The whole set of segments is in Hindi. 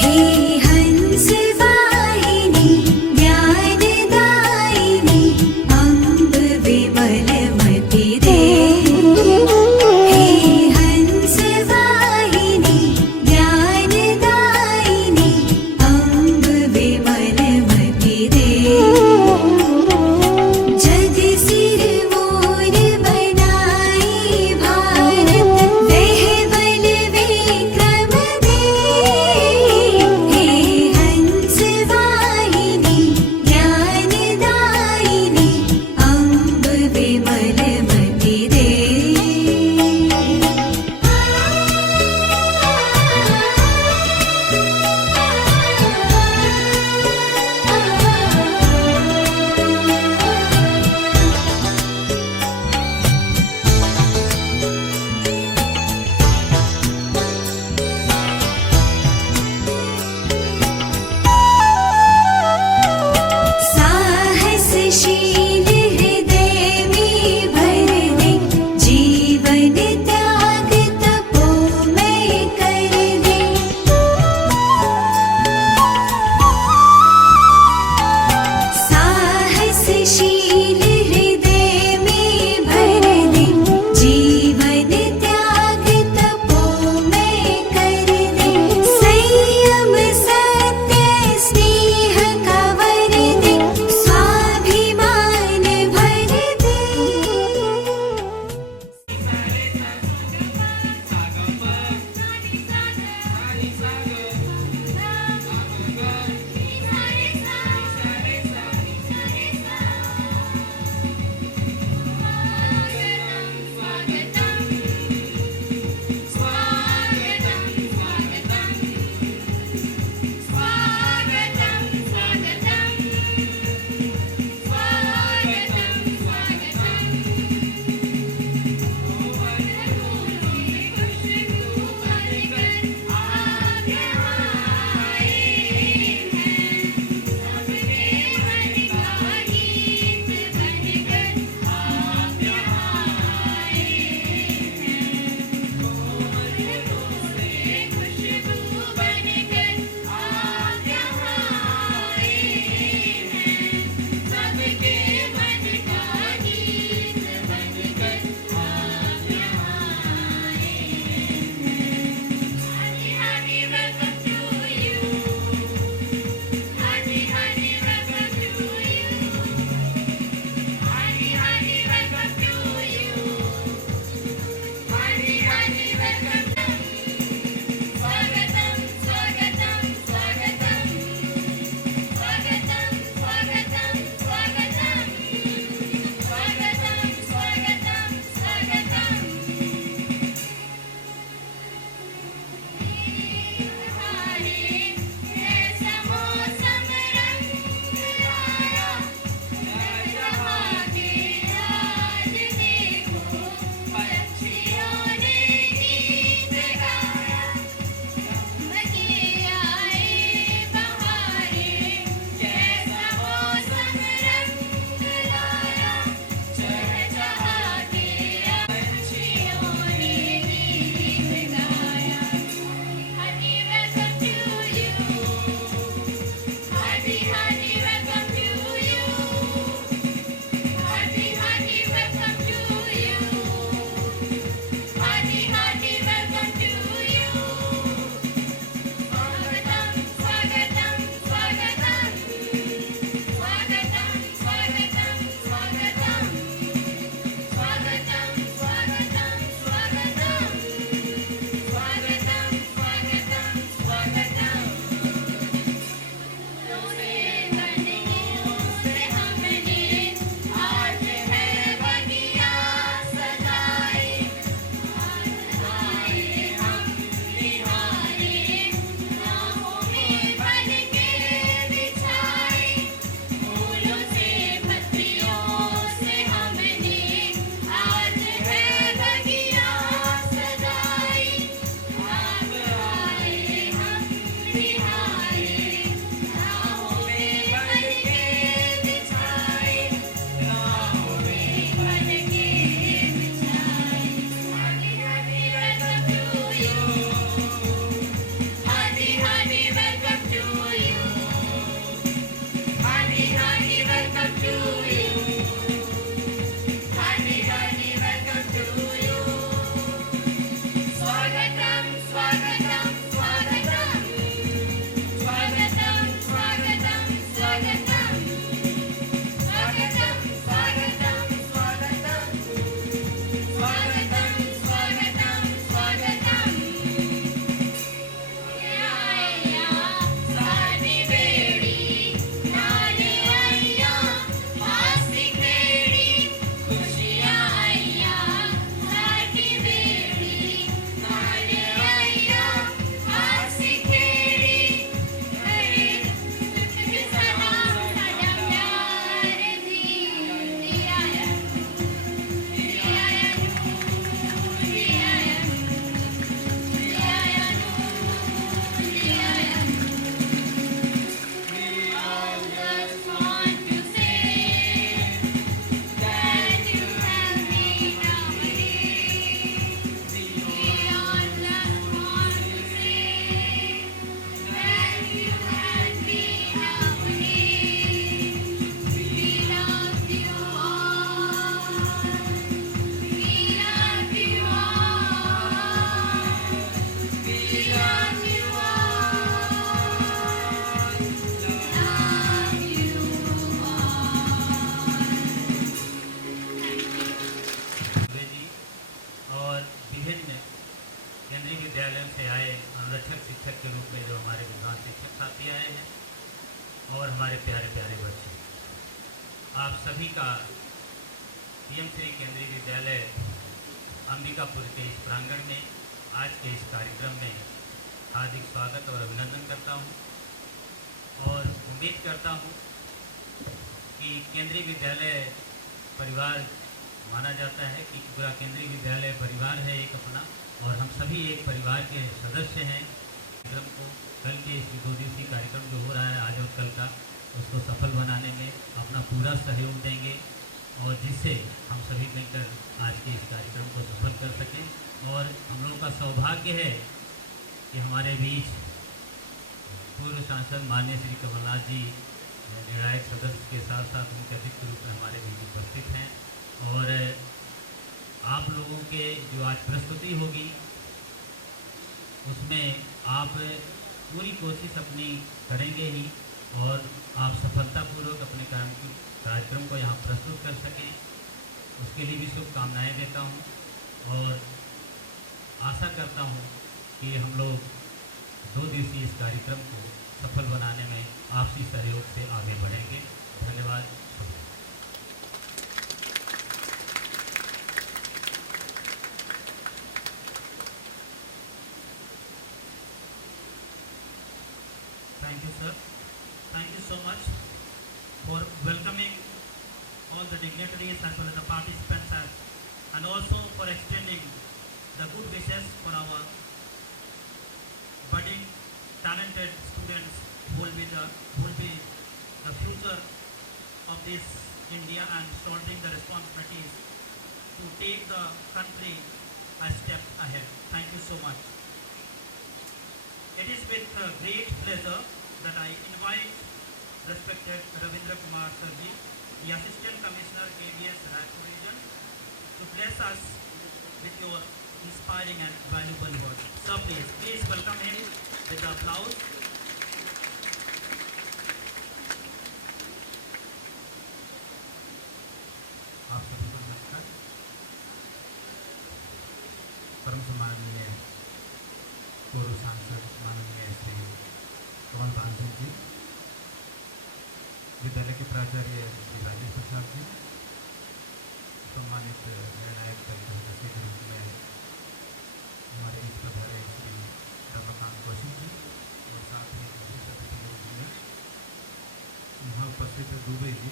हे विद्यालयों से आए अनुरक्षक शिक्षक के रूप में जो हमारे विद्वान शिक्षक साथी आए हैं और हमारे प्यारे प्यारे बच्चे, आप सभी का पीएम श्री केंद्रीय विद्यालय अंबिकापुर के इस प्रांगण में आज के इस कार्यक्रम में हार्दिक स्वागत और अभिनंदन करता हूं और उम्मीद करता हूं कि केंद्रीय विद्यालय परिवार माना जाता है कि पूरा केंद्रीय विद्यालय परिवार है एक अपना, और हम सभी एक परिवार के सदस्य हैं। कार्यक्रम को कल के इस 2 दिवसीय कार्यक्रम जो हो रहा है आज और कल का, उसको सफल बनाने में अपना पूरा सहयोग देंगे और जिससे हम सभी मिलकर आज के इस कार्यक्रम को सफल कर सकें। और हम लोगों का सौभाग्य है कि हमारे बीच पूर्व सांसद माननीय श्री कमलनाथ जी निर्णायक सदस्य के साथ साथ उनके अतिथि के रूप में हमारे बीच उपस्थित हैं और आप लोगों के जो आज प्रस्तुति होगी उसमें आप पूरी कोशिश अपनी करेंगे ही और आप सफलतापूर्वक अपने कार्यक्रम को यहाँ प्रस्तुत कर सकें, उसके लिए भी शुभकामनाएं देता हूँ और आशा करता हूँ कि हम लोग 2 दिवसीय इस कार्यक्रम को सफल बनाने में आपसी सहयोग से आगे बढ़ेंगे। धन्यवाद। Thank you, sir. Thank you so much for welcoming all the dignitaries as well as the participants and also for extending the good wishes for our budding talented students who will be the future of this India and shouldering the responsibilities to take the country a step ahead. Thank you so much. It is with great pleasure that I invite respected Ravindra Kumar Sarji, the Assistant Commissioner KBS Raipur Region, to bless us with your inspiring and valuable words. Sir, please welcome him with the applause. आप सभी को नमस्कार। परम सम्माननीय पूर्व सांसद माननीय श्री कमल भांजन जी, विद्यालय के प्राचार्य श्री राजेश प्रसाद जी, सम्मानित निर्णायक सदस्य के रूप में हमारे बीच पधारे श्री रमाकांत कौशिक जी और साथ ही विशिष्ट अतिथि के रूप में यहाँ उपस्थित दुबे जी,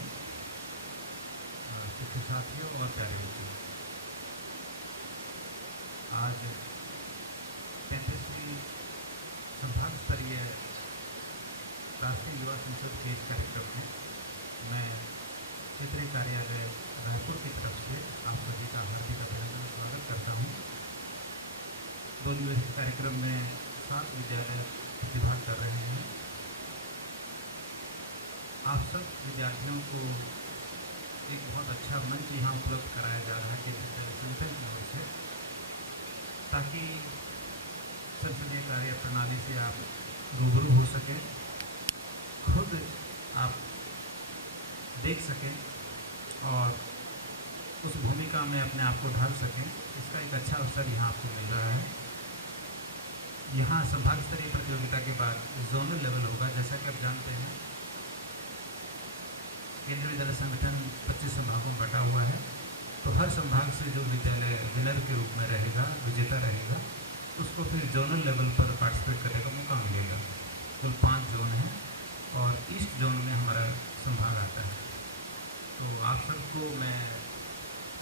शिक्षक साथियों और प्यारे बच्चों, आज 35वीं संभाग स्तरीय राष्ट्रीय युवा संसद के इस कार्यक्रम में मैं क्षेत्रीय कार्यालय रायपुर की तरफ से आप सभी का हार्दिक अभिनंदन और स्वागत करता हूँ। 2 दिवसीय कार्यक्रम में 7 विद्यालय प्रतिभाग कर रहे हैं। आप सब विद्यार्थियों को एक बहुत अच्छा मंच यहाँ उपलब्ध कराया जा रहा है केंद्रीय संगठन की ओर से, ताकि संसदीय कार्य प्रणाली से आप रूबरू हो सकें, खुद आप देख सकें और उस भूमिका में अपने आप को ढाल सकें। इसका एक अच्छा अवसर यहाँ आपको मिल रहा है। यहाँ संभाग स्तरीय प्रतियोगिता के बाद जोनल लेवल होगा। जैसा कि आप जानते हैं, केंद्रीय विद्यालय संगठन 25 संभागों में बटा हुआ है, तो हर संभाग से जो विद्यालय विनर के रूप में रहेगा, विजेता रहेगा, उसको फिर जोनल लेवल पर पार्टिसिपेट करने का मौका मिलेगा। कुल 5 जोन हैं और ईस्ट जोन में हमारा संभाग आता है। तो आप सबको मैं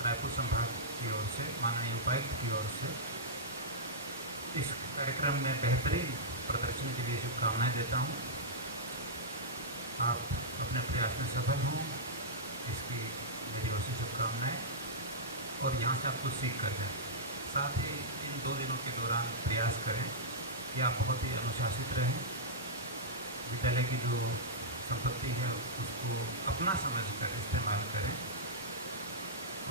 रायपुर संभाग की ओर से, माननीय उपायुक्त की ओर से इस कार्यक्रम में बेहतरीन प्रदर्शन के लिए शुभकामनाएं देता हूं। आप अपने प्रयास में सफल हों, इसकी मेरी ओर से शुभकामनाएं, और यहाँ से आप कुछ सीख कर जाएँ। साथ ही इन 2 दिनों के दौरान प्रयास करें कि आप बहुत ही अनुशासित रहें, विद्यालय की जो संपत्ति है उसको अपना समझकर इस्तेमाल करें,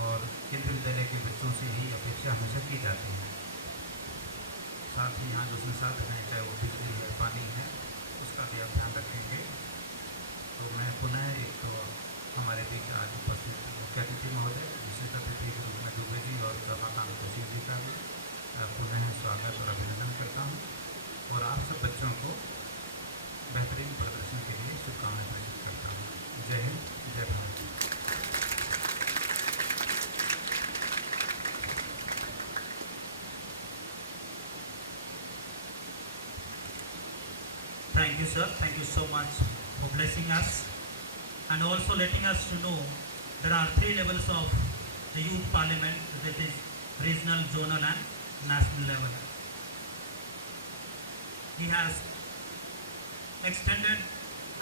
और केंद्रीय विद्यालय के बच्चों से ही अपेक्षा हमेशा की जाती है। साथ ही यहाँ जो संसाधन है, चाहे वो बिजली है, पानी है, उसका भी आप ध्यान रखेंगे। तो मैं पुनः एक हमारे बीच आज उपस्थित मुख्य अतिथि महोदय, विशिष्ट अतिथि के रूप में दुबे जी और रमाकांत कौशिक जी का भी पुनः स्वागत और अभिनंदन और आप सब बच्चों को बेहतरीन प्रदर्शन के लिए शुभकामनाएं प्रेषित करता हूँ। जय हिंद, जय Bharat. Thank you, sir. Thank you so much for blessing us and also letting us to know there are 3 levels of the youth parliament, that is regional, zonal and national level. He has extended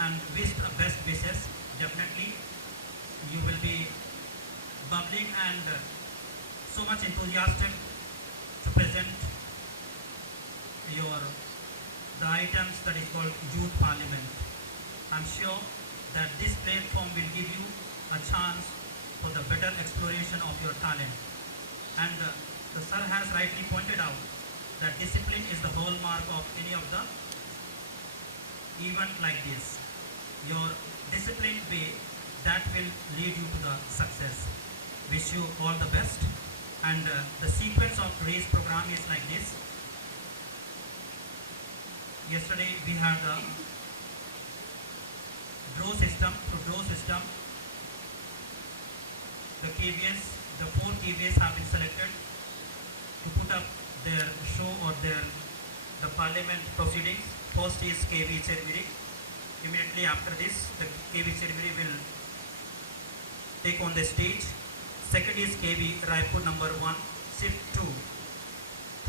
and wished best wishes. Definitely you will be bubbling and so much enthusiastic to present the items that is called youth parliament. I'm sure that this platform will give you a chance for the better exploration of your talent. And the sir has rightly pointed out that discipline is the hallmark of any of the event like this. Your disciplined way, that will lead you to the success. Wish you all the best. And the sequence of today's program is like this. Yesterday we had the draw system. Through draw system, the KVS, the 4 KVS have been selected to put up their show or the parliament proceedings. First is KV Cherviri. Immediately after this, the KV Cherviri will take on the stage. Second is KV Raipur number 1, shift 2.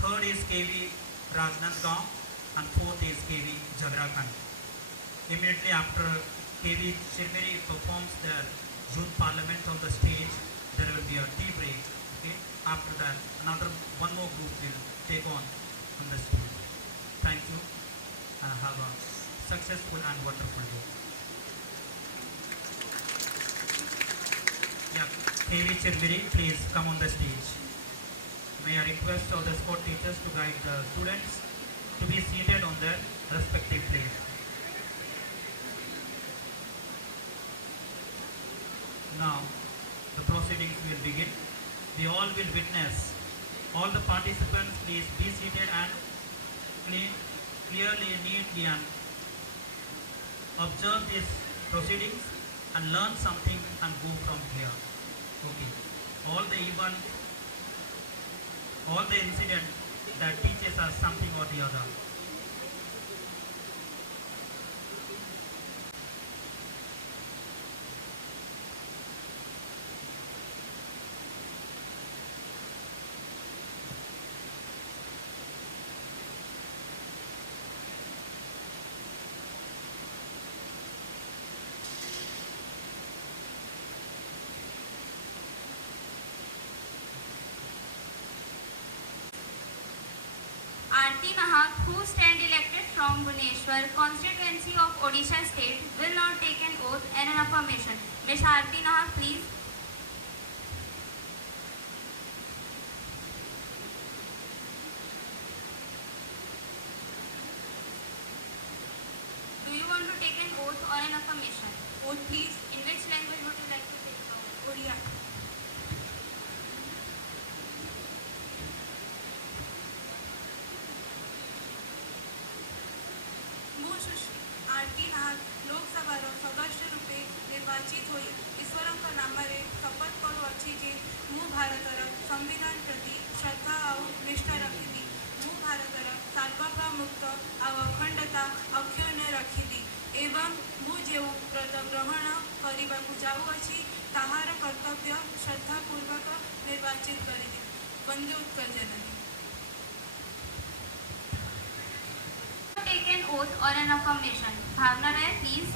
Third is KV Rajnandgaon. And fourth is KV Jhagrakhand. Immediately after KV Cherviri performs their youth parliament on the stage, there will be a tea break. Okay? After that, one more group will take on the stage. Thank you and have a successful and wonderful day. Yeah, KV Cherviri, please come on the stage. May I request all the sport teachers to guide the students to be seated on their respective place. Now, the proceedings will begin. We all will witness. All the participants, please be seated and clearly, neatly and observe these proceedings and learn something and go from here. Okay. All the incident that teaches us something or the other. Aarti Nahak, who stand elected from Bhubaneswar constituency of Odisha state, will now take an oath and an affirmation. Ms. Aarti Nahak, please. Do you want to take an oath or an affirmation? Oath, please. In which language would you like to take the oath? Odia. आरती नाग लोकसभार सदस्य रूपे निर्वाचित होई ईश्वरଙ୍କ नामरे शपथ करुअछि जे मु भारतर संविधान प्रति श्रद्धा और निष्ठा रखिबी। मु भारतर सार्वभौमत्व और अखंडता अक्षुण्ण रखिबी एवं मु जो व्रत ग्रहण करने जाऊँगी ताहार कर्तव्य श्रद्धापूर्वक निर्वाचित करिबी। वंदे उत्कल जननी। Take an oath or an affirmation. Bhavna Rai, please.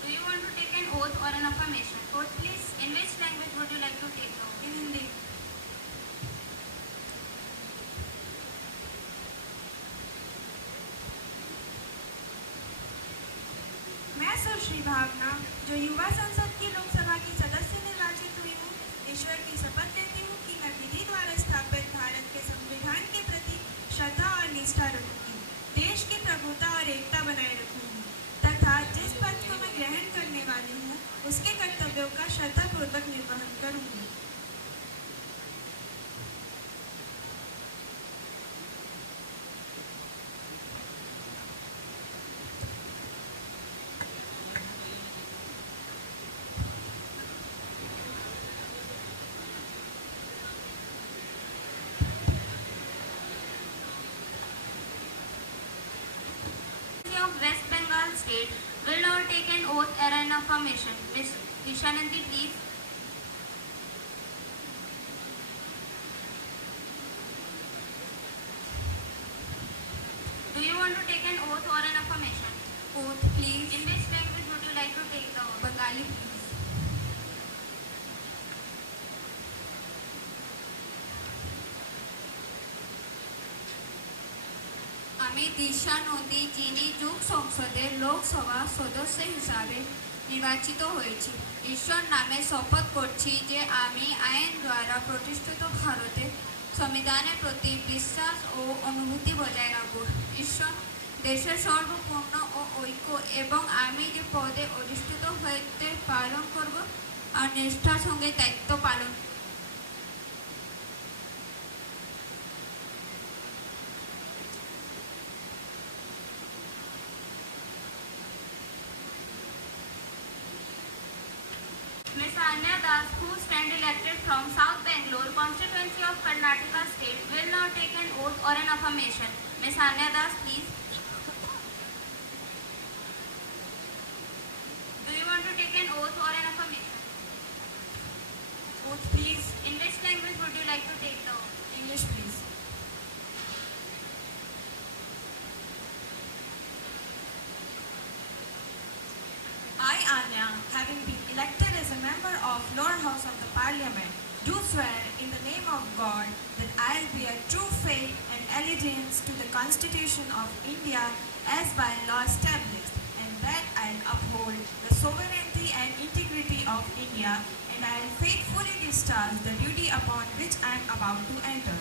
Do you want to take an oath or an affirmation? Oath, please. In which language would you like to take the oath? In Hindi. मैं सुश्री भावना, जो युवा संसद की लोकसभा की सदस्य निर्वाचित हुई हूँ, ईश्वर की शपथ लेती हूँ कि मैं विधि द्वारा स्थापित भारत के संविधान के प्रति श्रद्धा और निष्ठा रखूंगी, देश की प्रभुता और एकता बनाए रखूंगी तथा जिस पद को मैं ग्रहण करने वाली हूँ उसके कर्तव्यों का श्रद्धापूर्वक निर्वहन करूंगी। an oath and an affirmation. Ms. Ishananti, please. Do you want to take an oath or an affirmation? Oath, please. In which language would you like to take the oath? Bengali, please. আমি দিশা নদী যিনি যুগ সংসদের লোকসভা সদস্য হিসাবে নির্বাচিত হয়েছি ঈশ্বর নামে শপথ করছি যে আমি আইন দ্বারা প্রতিষ্ঠিত ভারতের সংবিধানের প্রতি বিশ্বাস ও অনুভূতি বজায় রাখব ঈশ্বর দেশের সর্বপূর্ণ ও ঐক্য এবং আমি যে পদে অধিষ্ঠিত হতে পালন করব আর নিষ্ঠার সঙ্গে দায়িত্ব পালন Ms. Anya Das, who stand elected from South Bangalore constituency of Karnataka state, will now take an oath or an affirmation. Ms. Anya Das, please. Do you want to take an oath or an affirmation? Oath, please. In which language would you like to take the oath? English, please. I, Anya, having been elected as a member of lower house of the parliament, do swear in the name of God that I will bear true faith and allegiance to the Constitution of India as by law established, and that I will uphold the sovereignty and integrity of India, and I will faithfully discharge the duty upon which I am about to enter.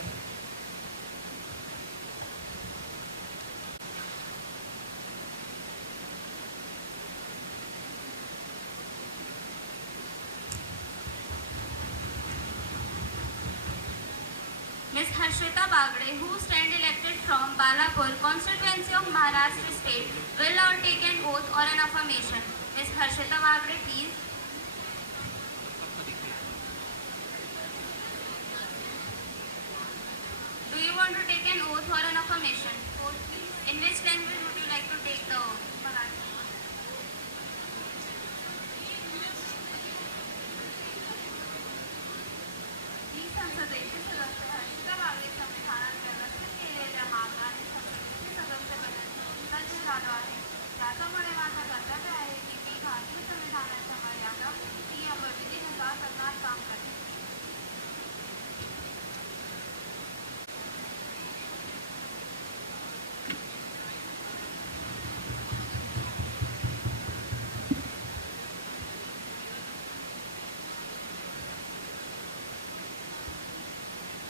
Ms. Harshita Bagre, who stand elected from Balapur constituency of Maharashtra state, will now take an oath or an affirmation. Ms. Harshita Bagre, please. Do you want to take an oath or an affirmation? Oath, please. In which language would you like to take the oath? Marathi. ही संसदेचे सदस्य हर्षिता बागडे संविधानांतर्गत केलेल्या मागण्या आणि संसदेचे सदस्य बनण्यास सज्ज झालो आहे त्याच्यामुळे माझं कर्तव्य आहे की मी भारतीय संविधानाच्या मर्यादा नियम व विधीनुसार करणार काम करेन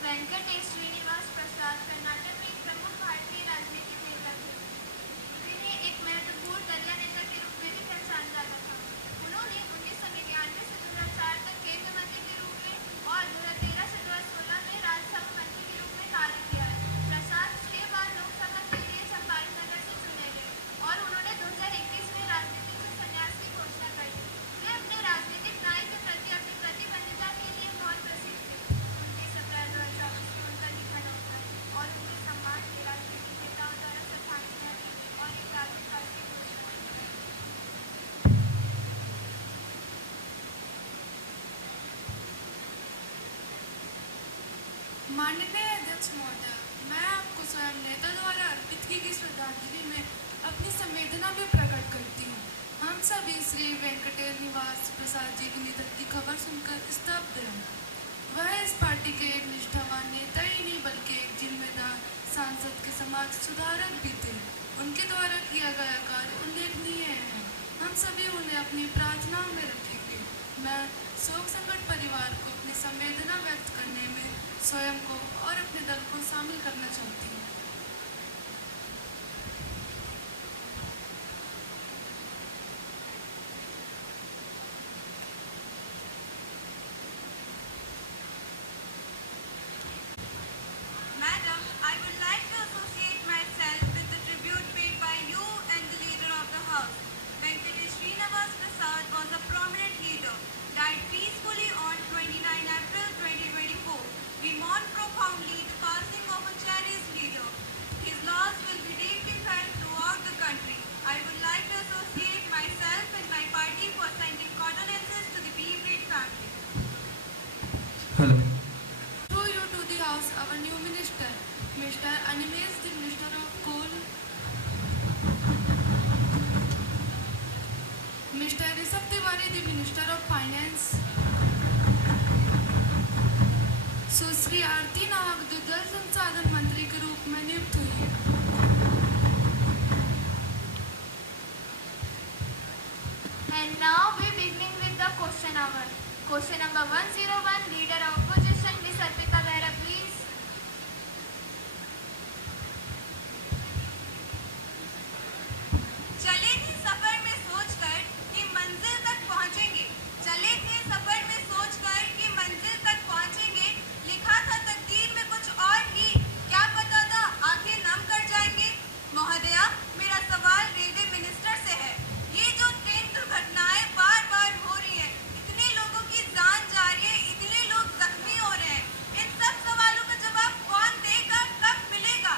वेंकटेश श्रीनिवास प्रसाद कर्नाटक में एक प्रमुख भारतीय राजनीतिक नेता थे जिन्हें एक महत्वपूर्ण दलिया नेता के रूप में भी पहचाना जाता था उन्होंने 1999 से 2004 तक केंद्रीय मंत्री के रूप में और 2013 से 2016 में राज्यसभा मंत्री के रूप में कार्य किया है प्रसाद 6 बार लोकसभा के लिए चंपारण नगर से चुने गए और उन्होंने 2021 में राजनीति से संन्यास की घोषणा कर दी वे अपने राजनीतिक न्याय के प्रति अपनी प्रतिबद्धता के लिए बहुत प्रसिद्ध थे 2024 में उनका निधन हो गया और उनके सम्मान के राजनीतिक नेताओं द्वारा श्रद्धांजलि और एक राज्यपाल की घोषणा की गई माननीय अध्यक्ष महोदय, मैं आपको स्वयं नेता द्वारा अर्पित की गई श्रद्धांजलि में अपनी संवेदना भी प्रकट करती हूँ। हम सभी श्री वेंकटेश निवास प्रसाद जी के निधन की खबर सुनकर स्तब्ध हैं। वह इस पार्टी के एक निष्ठावान नेता ही नहीं बल्कि एक जिम्मेदार सांसद के समाज सुधारक भी थे। उनके द्वारा किया गया कार्य उल्लेखनीय है। हम सभी उन्हें अपनी प्रार्थनाओं में रखेंगे। मैं शोक संकट परिवार को अपनी संवेदना व्यक्त करने में स्वयं को और अपने दल को शामिल करना चाहती हूँ। Madam, I would like to associate myself with the tribute paid by you and the leader of the house. Venkatesh Srinivas Prasad was a prominent leader, died peacefully on 29 April 2024. We mourn profoundly the passing of a cherished leader. Mr. Animes, the Minister of Coal, Mr. Rishabh Tiwari, the Minister of Finance, सुश्री आरती नाग जो जल संसाधन मंत्री के रूप में नियुक्त हुई है। And now we beginning with the question hour. Question number 101, Leader of Opposition, Ms. Arpita Behra, please. चले थे सफर में सोचकर कि मंजिल तक पहुंचेंगे, चले थे सफर में सोचकर कि मंजिल तक पहुंचेंगे, लिखा था तकदीर में कुछ और ही, क्या पता था आंखें नम कर जाएंगे। महोदया, मेरा सवाल रेलवे मिनिस्टर से है। ये जो ट्रेन दुर्घटनाएं बार बार हो रही हैं, इतने लोगों की जान जा रही है, इतने लोग जख्मी हो रहे हैं, इन सब सवालों का जवाब कौन देगा, कब मिलेगा?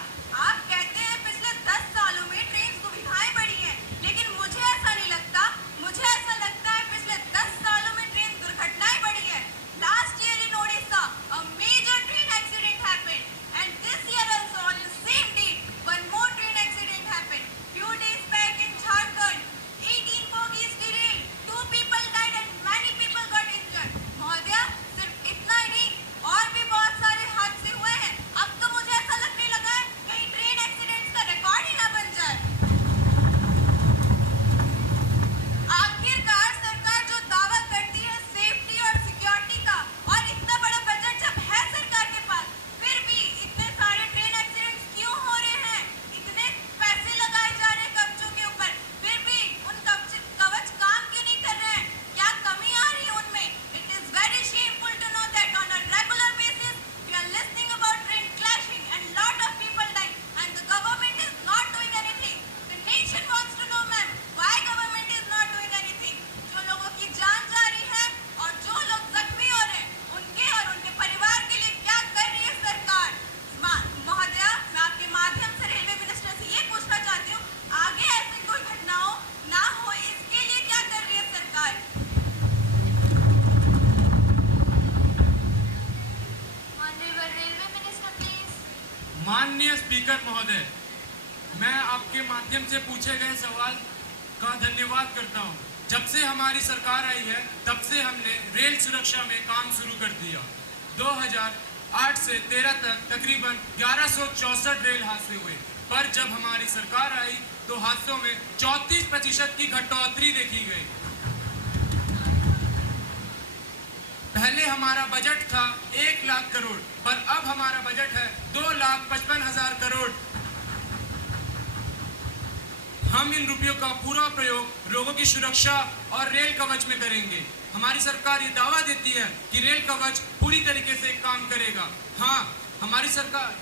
आप कहते हैं पिछले 10 सालों में ट्रेन सुविधाएं बढ़ी हैं, लेकिन मुझे ऐसा नहीं लगता। मुझे ऐसा लगता है पिछले 10 सालों में ट्रेन दुर्घटनाएं बढ़ी है। Last year in Odisha, a major train accident happened, and this year also on the same date, one more train accident happened. Few days back in Jharkhand, 18 bogies derailed, 2 people died and many people got injured. महोदया, सिर्फ इतना ही नहीं, और भी बहुत सारे हादसे हुए हैं। अब तो मुझे ऐसा लगने लगा है कहीं ट्रेन एक्सीडेंट्स का रिकॉर्ड ही ना बन जाए। आखिरकार सरकार जो दावा करती है सेफ्टी और सिक्योरिटी का, और इतना बड़ा बजट जब है सरकार के पास, फिर भी इतने सारे ट्रेन एक्सीडेंट्स क्यों हो रहे हैं? इतने पैसे लगाए जा रहे हैं कवचों के ऊपर, फिर भी उन कवच काम क्यों नहीं कर रहे हैं? क्या कमी आ रही है उनमें? It is very shameful to know that on a regular basis we are listening about train clashing and lot of people dying, and the government is not doing anything. The nation wants to know, ma'am, why government is not doing anything? जो लोगों की जान जा रही है और जो लोग जख्मी हो रहे हैं, उनके और उनके परिवार के लिए क्या कर रही है सरकार? महोदया, मैं आपके माध्यम से रेलवे मिनिस्टर से ये पूछना चाहती हूँ, आगे ऐसी कोई घटनाओं ना हो इसके लिए क्या कर रही है सरकार? Honorable Railway Minister, please. माननीय स्पीकर महोदय, मैं आपके माध्यम से पूछे गए सवाल का धन्यवाद करता हूं। जब से हमारी सरकार आई है, तब से हमने रेल सुरक्षा में काम शुरू कर दिया। 2008 से 13 तक तकरीबन 1164 रेल हादसे हुए, पर जब हमारी सरकार आई तो हादसों में 34% की घटोतरी देखी गई। पहले हमारा बजट था 1 लाख करोड़, पर अब हमारा बजट है 2,55,000 करोड़। हम इन रुपयों का पूरा प्रयोग लोगों की सुरक्षा और रेल कवच में करेंगे। हमारी सरकार ये दावा देती है कि रेल कवच पूरी तरीके से काम करेगा। हमारी सरकार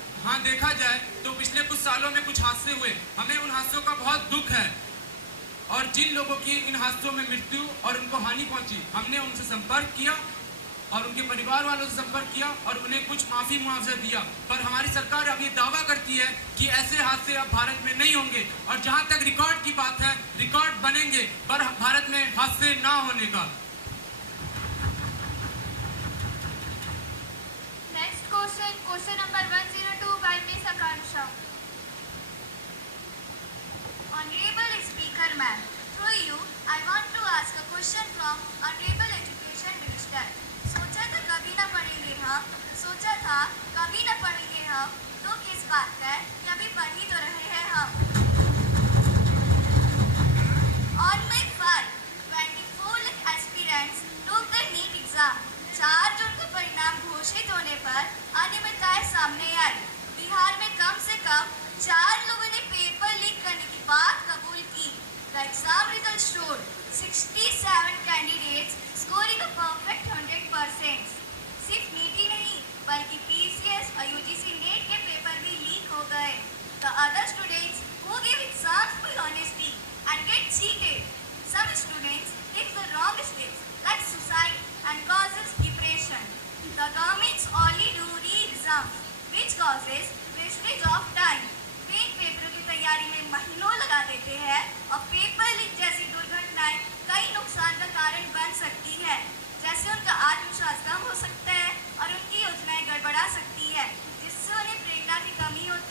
देखा जाए तो पिछले कुछ सालों में कुछ हादसे हुए, हमें उन हादसों का बहुत दुख है, और जिन लोगों की इन हादसों में मृत्यु और उनको हानि पहुंची, हमने उनसे संपर्क किया और उनके परिवार वालों से संपर्क किया और उन्हें कुछ माफी मुआवजा दिया। पर हमारी सरकार अब ये दावा करती है कि ऐसे हादसे अब भारत में नहीं होंगे, और जहां तक रिकॉर्ड की बात है, रिकॉर्ड बनेंगे पर भारत में हादसे ना होने का। Next question, question number 102 by Ms. Akansha. Honorable Speaker Ma'am, through you, I want to ask a question from Honorable Education Minister. सोचा था कभी ना पढ़ेंगे हम, सोचा था कभी ना पढ़ेंगे हम, तो किस बात है कि अभी पढ़ ही तो रहे हैं हम। On May 5, 24 lakh aspirants took the NEET exam. 4 जून को परिणाम घोषित होने पर अनियमितताएं सामने आई। बिहार में कम से कम 4 लोगों ने पेपर लीक करने की बात कबूल की। The exam results showed 67 candidates scoring a perfect 100%. सिर्फ नीट ही नहीं, बल्कि PCS और UGC नेट के पेपर भी लीक हो गए। The other students who gave exams with honesty and get cheated. Some students take the wrong steps like suicide and causes depression. The government's only do re-exams, which causes wastage of time. Fake पेपरों की तैयारी में महीनों लगा देते हैं और पेपर लीक जैसी दुर्घटनाएं कई नुकसान का कारण बन सकती है, जैसे उनका आत्मविश्वास कम हो सकता है और उनकी योजनाएं गड़बड़ा सकती है, जिससे उन्हें प्रेरणा की कमी होती है।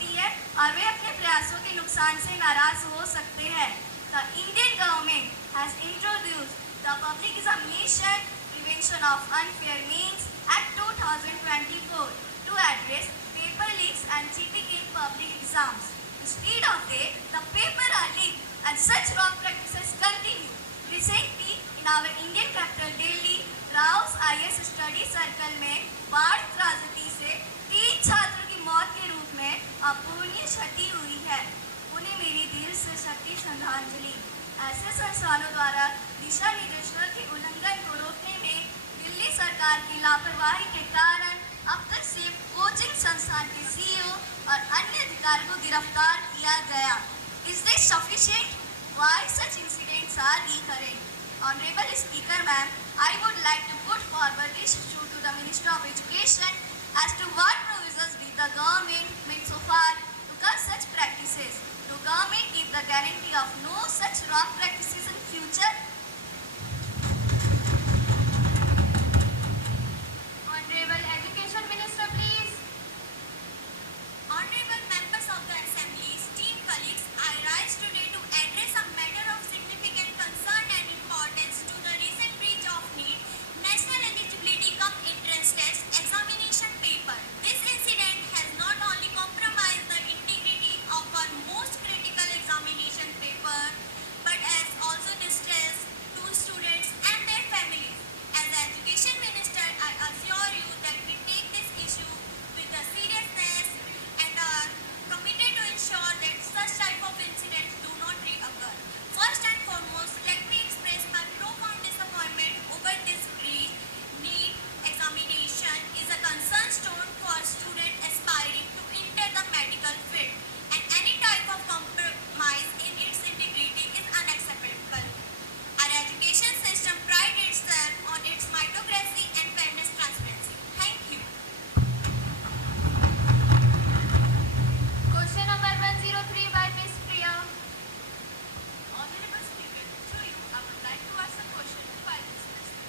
Public Examination Prevention of Unfair Means Act 2024 to address paper leaks and cheating in public exams. Instead of the paper are leaked and such wrong practices continue. Recently, in our Indian capital Delhi, Rouse IS study circle में बाढ़ त्रासदी से 3 छात्रों की मौत के रूप में अपूर्णीय क्षति हुई है। उन्हें मेरी दिल से सच्ची श्रद्धांजलि। ऐसे संस्थानों द्वारा दिशा निर्देशों के उल्लंघन को रोकने में दिल्ली सरकार की लापरवाही के कारण अब तक सिर्फ कोचिंग संस्थान के CEO और अन्य अधिकारियों को गिरफ्तार किया गया। Is this sufficient? Why such incidents are recurring? Honorable Speaker, ma'am, I would like to put forward this issue to the Minister of Education as to what provisions did the government make so far to curb such practices. Do government give the guarantee of no such wrong practices in future? Honorable Education Minister, please. Honorable members of the Assembly, esteemed colleagues, I rise today to address a matter of significant concern and importance to the recent breach of NEET, National Eligibility Cum Entrance Test examination paper. This incident has not only compromised the integrity of our most critical examination paper, but has also distressed two students and their families. As the Education Minister, I assure you that we take this issue with the seriousness and are committed to ensure that such type of incidents do not reoccur. First and foremost, let me express my profound disappointment over this breach. NEET examination is a concern stone for students aspiring to enter the medical field, and any type of compromise in its integrity is unacceptable. Our education system prides itself on its meritocracy and fairness transparency. Thank you. Question number 103 by Ms. Priya. Honorable Speaker, through you, I would like to ask a question to Finance Minister.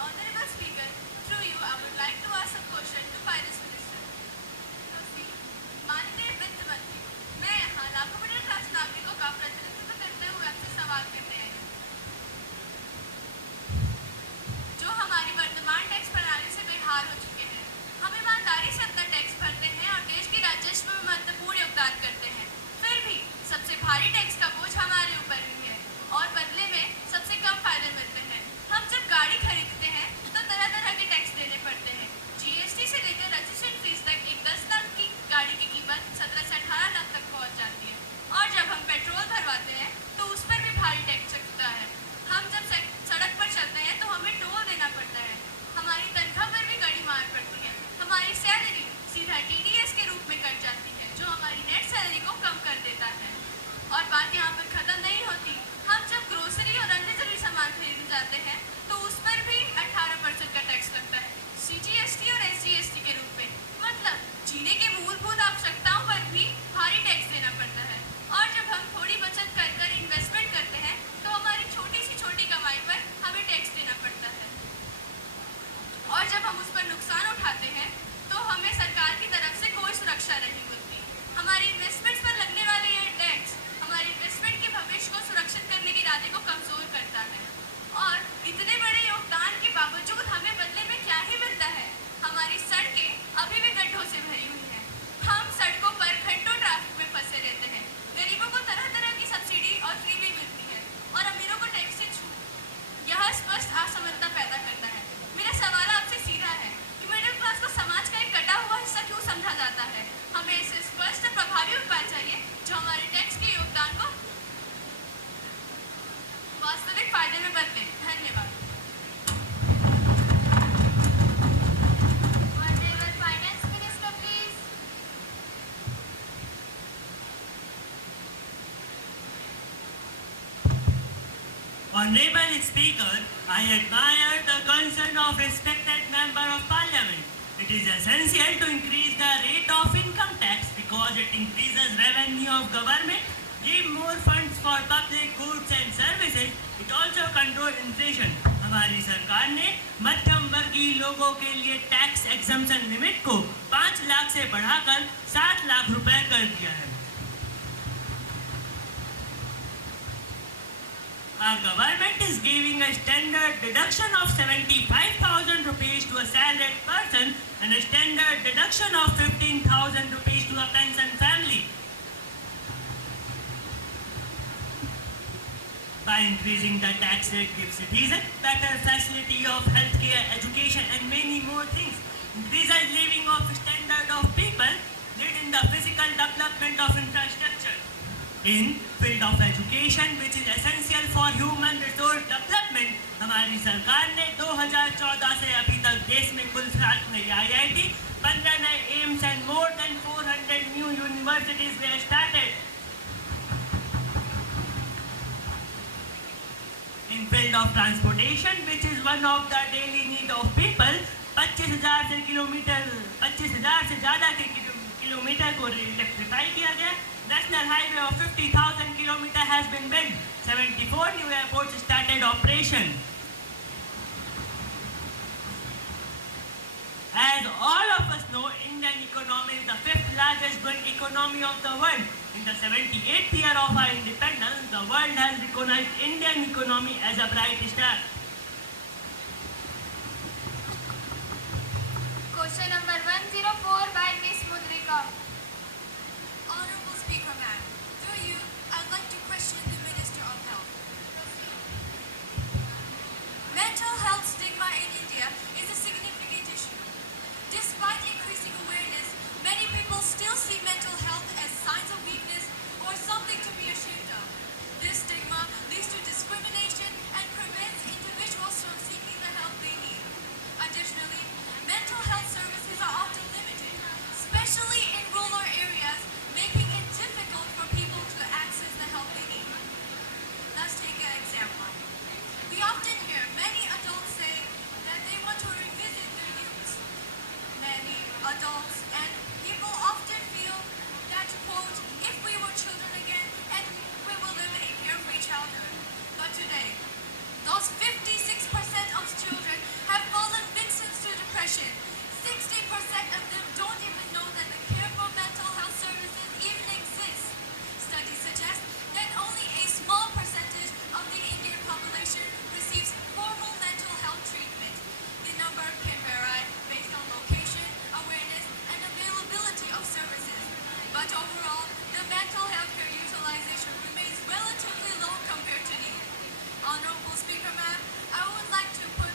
Honorable Speaker, through you, I would like to ask a question to Finance Minister. माननीय वित्त मंत्री, मैं यहाँ लाखों मिडिल क्लास नागरिकों का प्रतिनिधित्व करते हुए आपसे सवाल करते हैं जो हमारी वर्तमान टैक्स प्रणाली से बेहाल हो चुके हैं। हम ईमानदारी से अपना टैक्स भरते हैं और देश की राजस्व में महत्वपूर्ण योगदान करते हैं, फिर भी सबसे भारी टैक्स का बोझ हमारे ऊपर ही है और बदले में सबसे कम फायदे मिलते हैं। हम जब गाड़ी खरीदते हैं तो तरह तरह के टैक्स देने पड़ते हैं। GST से लेकर रजिस्ट्रेशन फीस तक एक 10 लाख की गाड़ी की कीमत 17 से 18 लाख तक पहुँच जाती है और जब हम पेट्रोल भरवाते हैं तो उस पर भी भारी टैक्स लगता है। हम जब सड़क पर चलते हैं तो हमें टोल देना पड़ता है। हमारी तनख्वाह पर भी कड़ी मार पड़ती है। हमारी सैलरी सीधा TDS के रूप में कट जाती है जो हमारी नेट सैलरी को कम कर देता है। और बात यहाँ पर ख़त्म नहीं होती। हम जब ग्रोसरी और अन्य जरूरी सामान खरीदने जाते हैं तो उस पर भी 18% का टैक्स लगता है CGST और SGST के रूप में। मतलब जीने के मूलभूत आवश्यकताओं पर भी भारी टैक्स देना पड़ता है। और जब हम थोड़ी बचत कर इन्वेस्टमेंट करते हैं तो हमारी छोटी सी छोटी कमाई पर हमें टैक्स देना पड़ता है और जब हम उस पर नुकसान उठाते हैं तो हमें सरकार की तरफ से कोई सुरक्षा नहीं मिलती। हमारी इन्वेस्टमेंट्स पर लगने वाले ये टैक्स हमारी इन्वेस्टमेंट के भविष्य को सुरक्षित करने के इरादे को कमज़ोर करता है और इतने बड़े योगदान के बावजूद हमें बदले में क्या ही मिलता है। हमारी सड़कें अभी भी गड्ढों से भरी हुई हैं। हम सड़कों पर घंटों ट्रैफिक में फंसे रहते हैं। गरीबों को तरह तरह की सब्सिडी और फ्री भी मिलती है और अमीरों को टैक्स से छूट। यह स्पष्ट असमानता पैदा करता है। मेरा सवाल आपसे सीधा है कि मिडिल क्लास को समाज का एक कटा हुआ हिस्सा क्यों समझा जाता है। हमें इसे स्पष्ट प्रभावी उपाय चाहिए जो हमारे टैक्स के योगदान को वास्तविक फायदे में बदले। धन्यवाद। Honorable Finance Minister, please. Honorable Speaker, I admire the concern of respected Member of Parliament. It is essential to increase the rate of income tax because it increases revenue of government, give more funds for public goods and services. It also controls inflation. हमारी सरकार ने मध्यम वर्गीय लोगों के लिए टैक्स एग्जम्पशन लिमिट को 5 लाख से बढ़ाकर 7 लाख रुपए कर दिया है। Our government is giving a standard deduction of 75,000 rupees to a salaried person and a standard deduction of 15,000 rupees to a pension family. By increasing the tax rate, give citizens better facility of healthcare, education, and many more things. Increases living of standard of people, lead in the physical development of infrastructure. In field of education, which is essential for human resource development, हमारी सरकार ने 2014 से अभी तक देश में कुल 7 नई IIT, 15 नए AIIMS and more than 400 new universities were started. In field of transportation, which is one of the daily need of people, 25,000 से ज़्यादा के किलोमीटर को इलेक्ट्रीफाई किया गया। National highway of 50,000 kilometers has been built. 74 new airports started operation. As all of us know, Indian economy is the 5th largest growing economy of the world. In the 78th year of our independence, the world has recognized Indian economy as a bright star. Question number 104 by Miss Mudrika. Honorable Speaker, ma'am, through you, I'd like to question the Minister of Health. Mental health stigma in India is a significant issue. Despite increasing awareness, many people still see mental health as signs of weakness or something to be ashamed of. This stigma leads to discrimination and prevents individuals from seeking the help they need. Additionally, mental health services are often limited, especially in rural areas, making it difficult for people to access the help they need. Let's take an example. We often hear many adults say that they want to revisit their youth. Many adults and people often feel that, quote, if we were children again and we will live a carefree childhood. But today, those 56% of children have fallen victims to depression. 60% of them don't even know that the care for mental health services even exists. Studies suggest that only a small percentage of the Indian population receives formal mental health treatment. The number can vary based on location, awareness, and availability of services. But overall, the mental health care utilization remains relatively low compared to need. Honorable Speaker, ma'am, I would like to put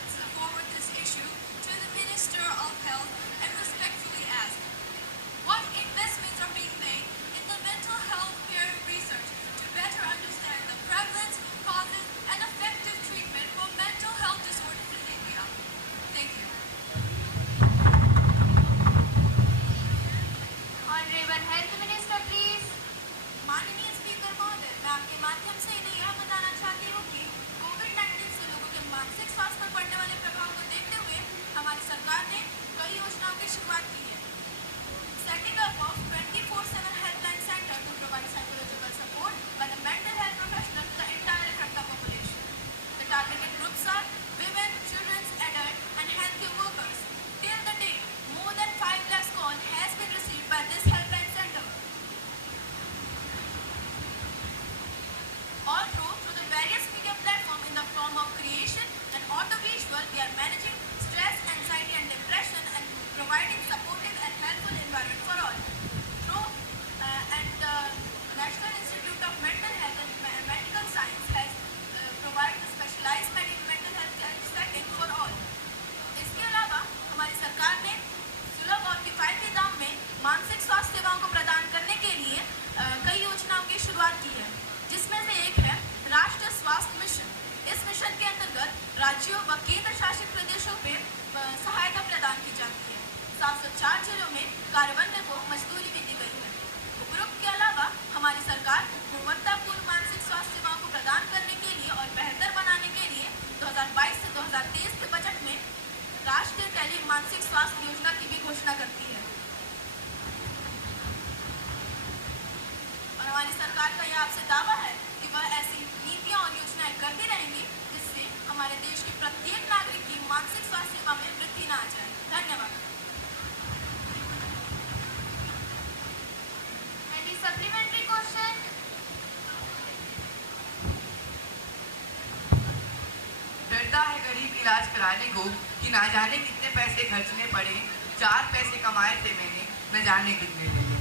गरीब इलाज कराने को कि ना जाने कितने पैसे खर्चने पड़े। 4 पैसे कमाए थे मैंने, न जाने कितने ले लिए।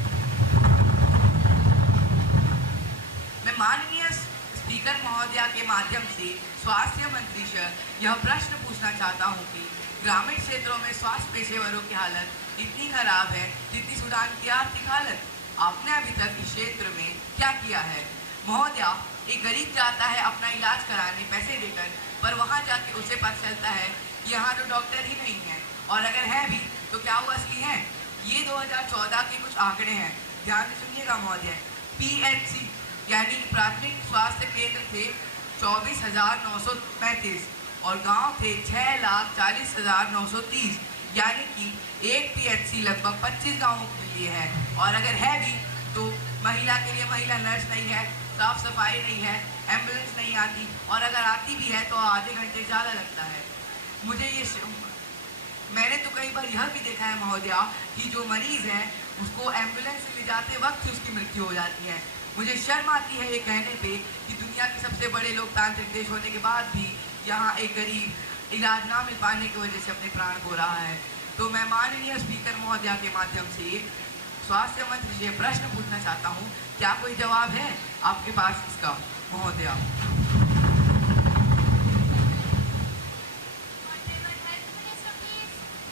मैं माननीय स्पीकर महोदया के माध्यम से स्वास्थ्य मंत्री से यह प्रश्न पूछना चाहता हूँ कि ग्रामीण क्षेत्रों में स्वास्थ्य पेशेवरों की हालत इतनी खराब है जितनी सूडान की आर्थिक हालत। आपने अभी तक इस क्षेत्र में क्या किया है? महोदया, एक गरीब जाता है अपना इलाज कराने पैसे देकर, पर वहाँ जाके उसे पता चलता है कि यहाँ तो डॉक्टर ही नहीं है, और अगर है भी तो क्या वो असली हैं? ये 2014 के कुछ आंकड़े हैं, ध्यान से सुनिएगा महोदय। PHC यानी प्राथमिक स्वास्थ्य केंद्र थे 24,935 और गांव थे 6,40,930, यानी कि एक PHC लगभग 25 गांवों के लिए है। और अगर है भी तो महिला के लिए महिला नर्स नहीं है, साफ सफाई नहीं है, एम्बुलेंस नहीं आती, और अगर आती भी है तो आधे घंटे ज़्यादा लगता है। मैंने तो कई बार यह भी देखा है महोदया कि जो मरीज़ है उसको एम्बुलेंस से ले जाते वक्त उसकी मृत्यु हो जाती है। मुझे शर्म आती है ये कहने पे कि दुनिया के सबसे बड़े लोकतांत्रिक देश होने के बाद भी यहाँ एक गरीब इलाज ना मिल पाने की वजह से अपने प्राण खो रहा है। तो मैं माननीय स्पीकर महोदया के माध्यम से स्वास्थ्य मंत्री से प्रश्न पूछना चाहता हूँ, क्या कोई जवाब है आपके पास इसका महोदया?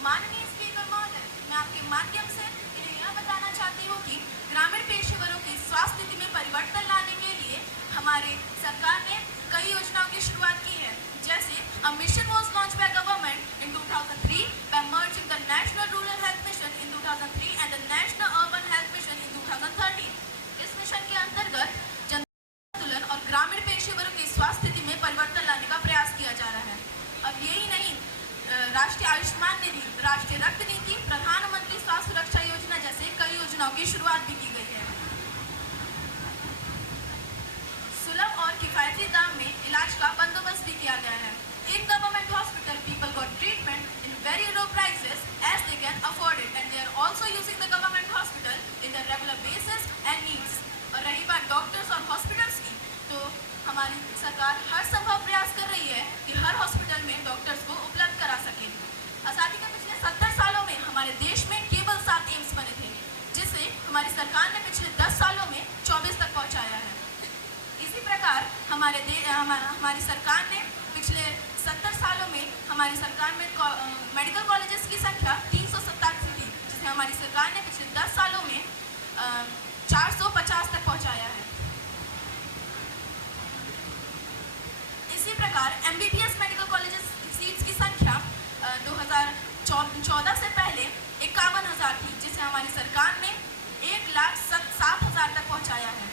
माननीय स्पीकर महोदय, मैं आपके माध्यम से इन्हें यह बताना चाहती हूँ कि ग्रामीण पेशेवरों की स्वास्थ्य स्थिति में परिवर्तन लाने के लिए हमारे सरकार ने कई योजनाओं की शुरुआत की है। जैसे a mission was launched by government in 2003 by merging the National Rural Health Mission in 2003 and the National Urban Health Mission in 2013। इस मिशन के अंतर्गत जनता और ग्रामीण पेशेवरों की स्वास्थ्य स्थिति में परिवर्तन लाने का प्रयास किया जा रहा है। अब यही नहीं, राष्ट्रीय आयुष्मान निधि, राष्ट्रीय रक्त नीति, प्रधानमंत्री स्वास्थ्य सुरक्षा योजना जैसे कई योजनाओं की शुरुआत भी की गई है। सुलभ और किफायती दाम में इलाज का बंदोबस्त भी किया गया है। In government hospital people got treatment in very low prices as they can afford it and they are also using the government hospital in the regular basis and needs. और रही बात डॉक्टर्स और हॉस्पिटल्स की, तो हमारी सरकार हर संभव प्रयास कर रही है कि हर हॉस्पिटल में डॉक्टर्स को उपलब्ध करा सके। आज़ादी के पिछले 70 सालों में हमारे देश में केवल 7 एम्स बने थे, जिसे हमारी सरकार ने पिछले 10 सालों में 24 तक पहुंचाया है। इसी प्रकार हमारी सरकार ने पिछले 70 सालों में हमारी सरकार में मेडिकल कॉलेजेस की संख्या 387 थी, जिसे हमारी सरकार ने पिछले 10 सालों में 450 तक पहुंचाया है। इसी प्रकार MBBS मेडिकल कॉलेजेस सीट्स की संख्या 2014 से पहले 51,000 थी, जिसे हमारी सरकार ने 1,07,000 तक पहुंचाया है।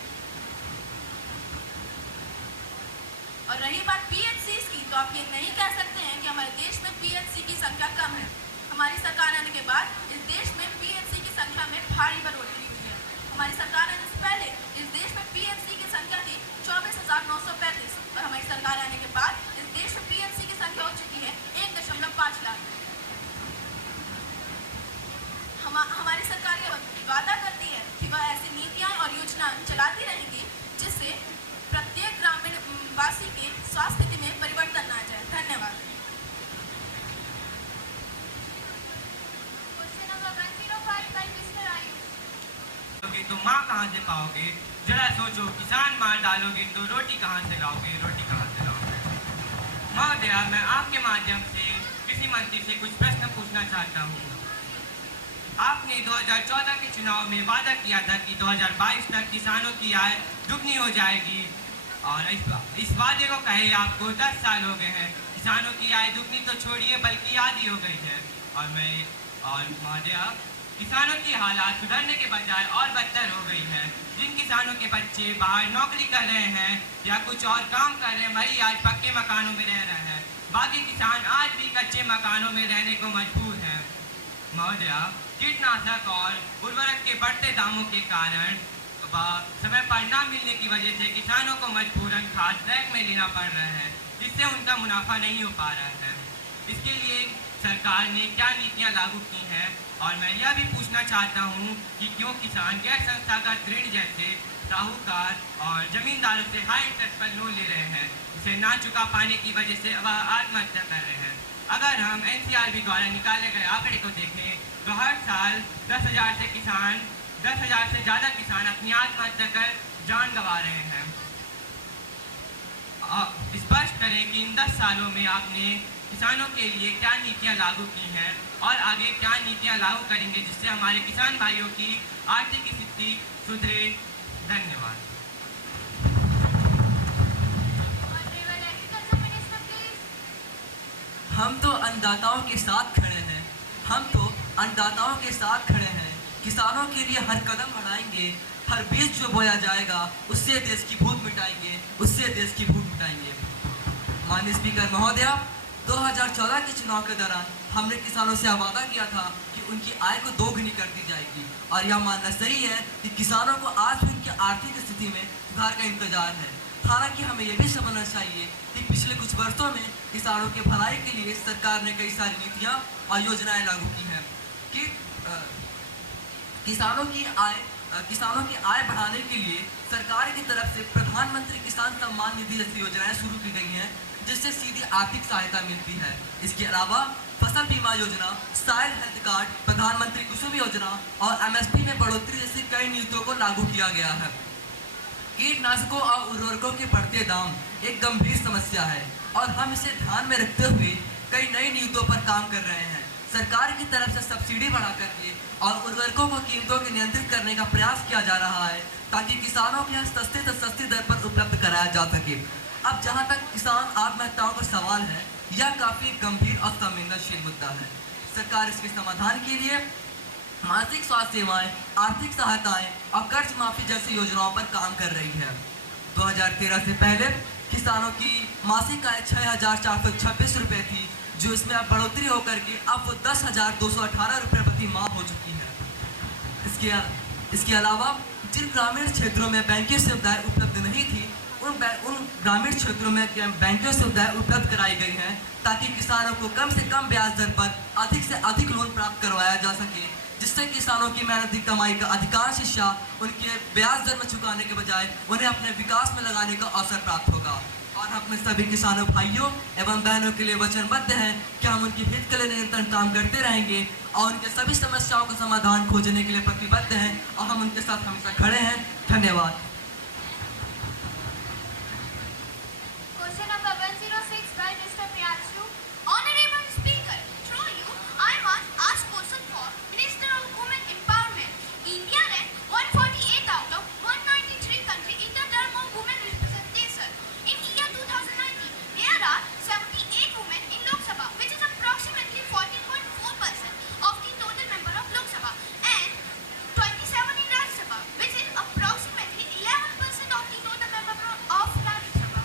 और रही बात PHCs की, तो आप ये नहीं कह सकते हैं कि हमारे देश में PHC की संख्या कम है। हमारी सरकार आने के बाद इस देश में PHC की संख्या में भारी बढ़ोतरी हुई है। हमारी सरकार आने से पहले इस देश में PHC की संख्या थी 24,935 और हमारी सरकार आने के बाद इस देश में PHC की संख्या हो चुकी है 1.5 लाख। हमारी सरकार ये वादा करती है कि वह ऐसी नीतियाँ और योजना चलाती रहेगी जिससे प्रत्येक ग्रामीण वासी के स्वास्थ्य स्थिति में परिवर्तन आ जाए। धन्यवाद। Question number 105 by Mr. Ayush. तो माँ कहाँ से पाओगे? जरा सोचो, किसान मार डालोगे तो रोटी कहाँ से लाओगे? रोटी कहाँ से लाओगे? महोदया, मैं आपके माध्यम से कृषि मंत्री से कुछ प्रश्न पूछना चाहता हूँ। आपने 2014 के चुनाव में वादा किया था कि 2022 तक किसानों की आय दुगनी हो जाएगी, और इस वादे को कहे आपको 10 साल हो गए हैं। किसानों की आय दुगनी तो छोड़िए बल्कि आधी हो गई है। और महोदया, किसानों की हालात सुधरने के बजाय और बदतर हो गई है। जिन किसानों के बच्चे बाहर नौकरी कर रहे हैं या कुछ और काम कर रहे हैं, वही आज पक्के मकानों में रह रहे हैं। बाकी किसान आज भी कच्चे मकानों में रहने को मजबूर हैं। महोदया, कीटनाशक और उर्वरक के बढ़ते दामों के कारण व समय पर न मिलने की वजह से किसानों को मजबूरन खाद रैक में लेना पड़ रहा है, जिससे उनका मुनाफा नहीं हो पा रहा है। इसके लिए सरकार ने क्या नीतियां लागू की हैं? और मैं यह भी पूछना चाहता हूं कि क्यों किसान गैर संस्थागत ऋण जैसे साहूकार और जमींदारों से हाई इंटरेस्ट पर लोन ले रहे हैं, उसे ना चुका पाने की वजह से वह आत्महत्या कर रहे हैं। अगर हम NCRB द्वारा निकाले गए आंकड़े को देखें तो हर साल 10,000 से ज़्यादा किसान अपनी आत्महत्या कर जान गंवा रहे हैं। स्पष्ट करें कि इन 10 सालों में आपने किसानों के लिए क्या नीतियां लागू की हैं और आगे क्या नीतियां लागू करेंगे जिससे हमारे किसान भाइयों की आर्थिक स्थिति सुधरे। धन्यवाद। हम तो अन्नदाताओं के साथ खड़े हैं। किसानों के लिए हर कदम बढ़ाएंगे। हर बीज जो बोया जाएगा उससे देश की भूख मिटाएंगे। माननीय स्पीकर महोदय, 2014 के चुनाव के दौरान हमने किसानों से वादा किया था कि उनकी आय को दोगुनी कर दी जाएगी और यह मानना सही है कि किसानों को आज भी उनकी आर्थिक स्थिति में सुधार का इंतजार है। हालांकि हमें यह भी समझना चाहिए कि पिछले कुछ वर्षों में किसानों के भलाई के लिए सरकार ने कई सारी नीतियां और योजनाएं लागू की हैं कि किसानों की आय बढ़ाने के लिए सरकार की तरफ से प्रधानमंत्री किसान सम्मान निधि जैसी योजनाएं शुरू की गई हैं जिससे सीधी आर्थिक सहायता मिलती है। इसके अलावा फसल बीमा योजना, सॉइल हेल्थ कार्ड, प्रधानमंत्री कुसुम योजना और MSP में बढ़ोतरी जैसी कई नीतियों को लागू किया गया है। कीटनाशकों और उर्वरकों के बढ़ते दाम एक गंभीर समस्या है और हम इसे ध्यान में रखते हुए कई नई नीतियों पर काम कर रहे हैं। सरकार की तरफ से सब्सिडी बढ़ा करके और उर्वरकों को कीमतों को नियंत्रित करने का प्रयास किया जा रहा है ताकि किसानों को यह सस्ते से सस्ती दर पर उपलब्ध कराया जा सके। अब जहां तक किसान आत्महत्याओं का सवाल है, यह काफ़ी गंभीर और संवेदनशील मुद्दा है। सरकार इसके समाधान के लिए मानसिक स्वास्थ्य सेवाएं, आर्थिक सहायताएं और कर्ज माफी जैसी योजनाओं पर काम कर रही है। 2013 से पहले किसानों की मासिक आय 6,426 रुपये थी, जो इसमें अब बढ़ोतरी होकर के अब वो 10,218 रुपये प्रति माह हो चुकी है। इसके अलावा जिन ग्रामीण क्षेत्रों में बैंकिंग सुविधाएं उपलब्ध नहीं थी, उन ग्रामीण क्षेत्रों में बैंकिंग सुविधाएं उपलब्ध कराई गई हैं ताकि किसानों को कम से कम ब्याज दर पर अधिक से अधिक लोन प्राप्त करवाया जा सके, जिससे किसानों की मेहनती कमाई का अधिकांश हिस्सा उनके ब्याज दर में चुकाने के बजाय उन्हें अपने विकास में लगाने का अवसर प्राप्त होगा। और हम अपने सभी किसानों भाइयों एवं बहनों के लिए वचनबद्ध हैं कि हम उनके हित के लिए निरंतर काम करते रहेंगे और उनके सभी समस्याओं का समाधान खोजने के लिए प्रतिबद्ध हैं और हम उनके साथ हमेशा खड़े हैं। धन्यवाद। Question number 106 by Mr. Priyanshu. Honorable Speaker, through you, I must ask question for Minister of Women Empowerment. India ranked 148 out of 193 country in the term of women representation. In year 2019, there are 78 women in Lok Sabha, which is approximately 14.4% of the total member of Lok Sabha, and 27 in Rajya Sabha, which is approximately 11% of the total member of Rajya Sabha.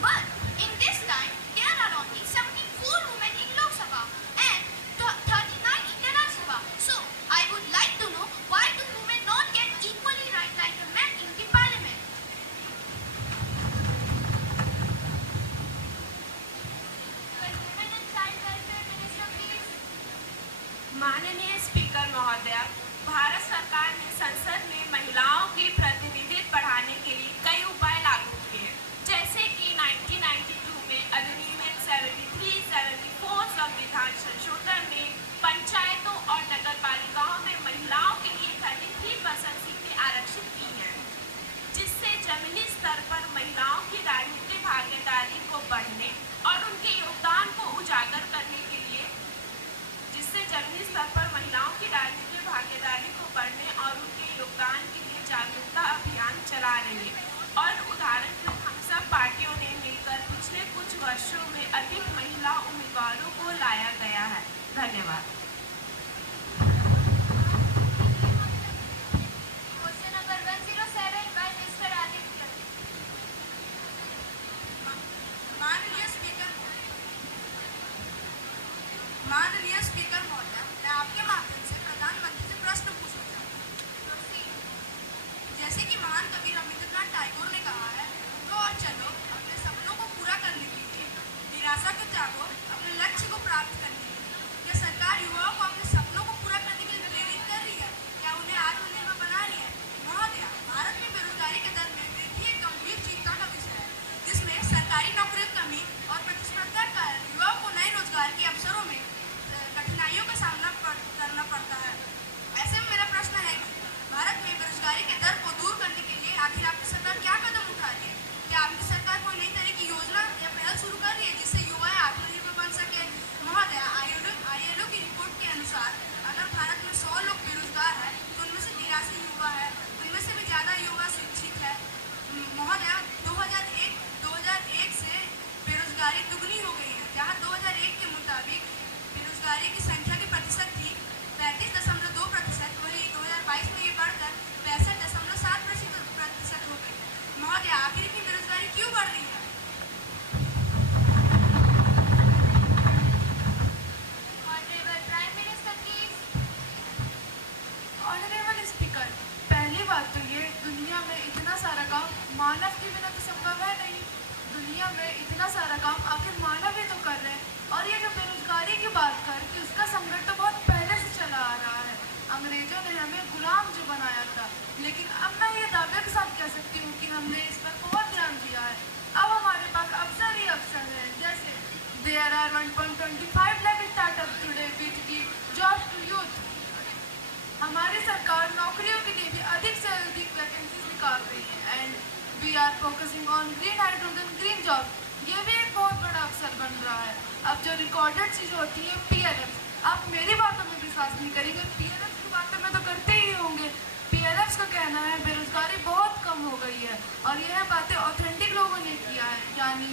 But in this time, there are only 74 women in Lok Sabha and 39 in the Rajya Sabha. So, I would like to know why do women not get equally right like the men in the parliament? Women and Child Welfare Minister, please. माननीय स्पीकर महोदय, भारत सरकार ने संसद में महिलाओं की प्रतिनिधित्व बढ़ाने के लिए कई उपाय लागू किए, जैसे कि 1992 में अधिनियम 73-74 संविधान संशोधन में पंचायतों और नगरपालिकाओं में महिलाओं के लिए 33% सीटें आरक्षित की हैं, जिससे जमीनी स्तर पर महिलाओं की राजनीतिक भागीदारी को बढ़ने और उनके योगदान को उजागर करने के लिए जागरूकता अभियान चला रहे और उदाहरण के हम सब पार्टियों ने मिलकर पिछले कुछ वर्षों में अधिक महिला उम्मीदवारों को लाया गया है। धन्यवाद। Question number 107 by mister Aditya. माननीय स्पीकर महोदय, मैं आपके माध्यम से प्रधानमंत्री से प्रश्न पूछना चाहता हूँ। जैसे कि महान कवि रविंद्रनाथ टैगोर ने कहा है, उठो और चलो अपने सपनों को पूरा करने के लिए, निराशा को त्यागो अपने लक्ष्य को प्राप्त करने के लिए। क्या सरकार युवाओं को अपने सपनों को पूरा करने के लिए प्रेरित कर रही है? क्या उन्हें आत्मनिर्भर बना रही है? महोदय, भारत में बेरोजगारी के दर में वृद्धि नई तरह की योजना या पहल शुरू कर रही है जिससे युवा आत्मनिर्भर बन सके। महोदय, ILO की रिपोर्ट के अनुसार अगर भारत में 100 लोग बेरोजगार है तो उनमें से 83 युवा है, उनमें से भी ज़्यादा युवा शिक्षित है। महोदय, 2001 से बेरोजगारी दुगनी हो गई है, जहाँ 2001 के मुताबिक बेरोजगारी की संख्या की प्रतिशत थी 35.2%, वही 2022 में ये बढ़कर 65.7% हो गई। महोदय, आखिर इतनी बेरोजगारी क्यों बढ़ रही है? ऑनरेबल स्पीकर, पहली बात तो ये, दुनिया में इतना सारा काम मानव के बिना तो संभव है नहीं। दुनिया में इतना सारा काम आखिर मानव ही तो कर रहे हैं। और ये जो बेरोजगारी की बात कर कि उसका संकट तो बहुत पहले से चला आ रहा है। अंग्रेजों ने हमें गुलाम जो बनाया था, लेकिन अब मैं ये दावे के साथ कह सकती हूँ कि हमने इस पर बहुत ध्यान दिया है। अब हमारे पास अवसर ही अवसर है, जैसे there are 1.25 lakh startup today with give jobs to youth. हमारी सरकार नौकरियों के लिए भी अधिक से अधिक वैकेंसीज निकाल रही है and we are focusing on green hydrogen, green job. ये भी एक बहुत बड़ा अवसर बन रहा है। अब जो रिकॉर्डेड चीज़ होती है PLF, आप मेरी बातों में विश्वास नहीं करेंगे, PLF की बातों में तो करते ही होंगे। PLF का कहना है बेरोजगारी बहुत कम हो गई है और यह बातें ऑथेंटिक लोगों ने किया है, यानी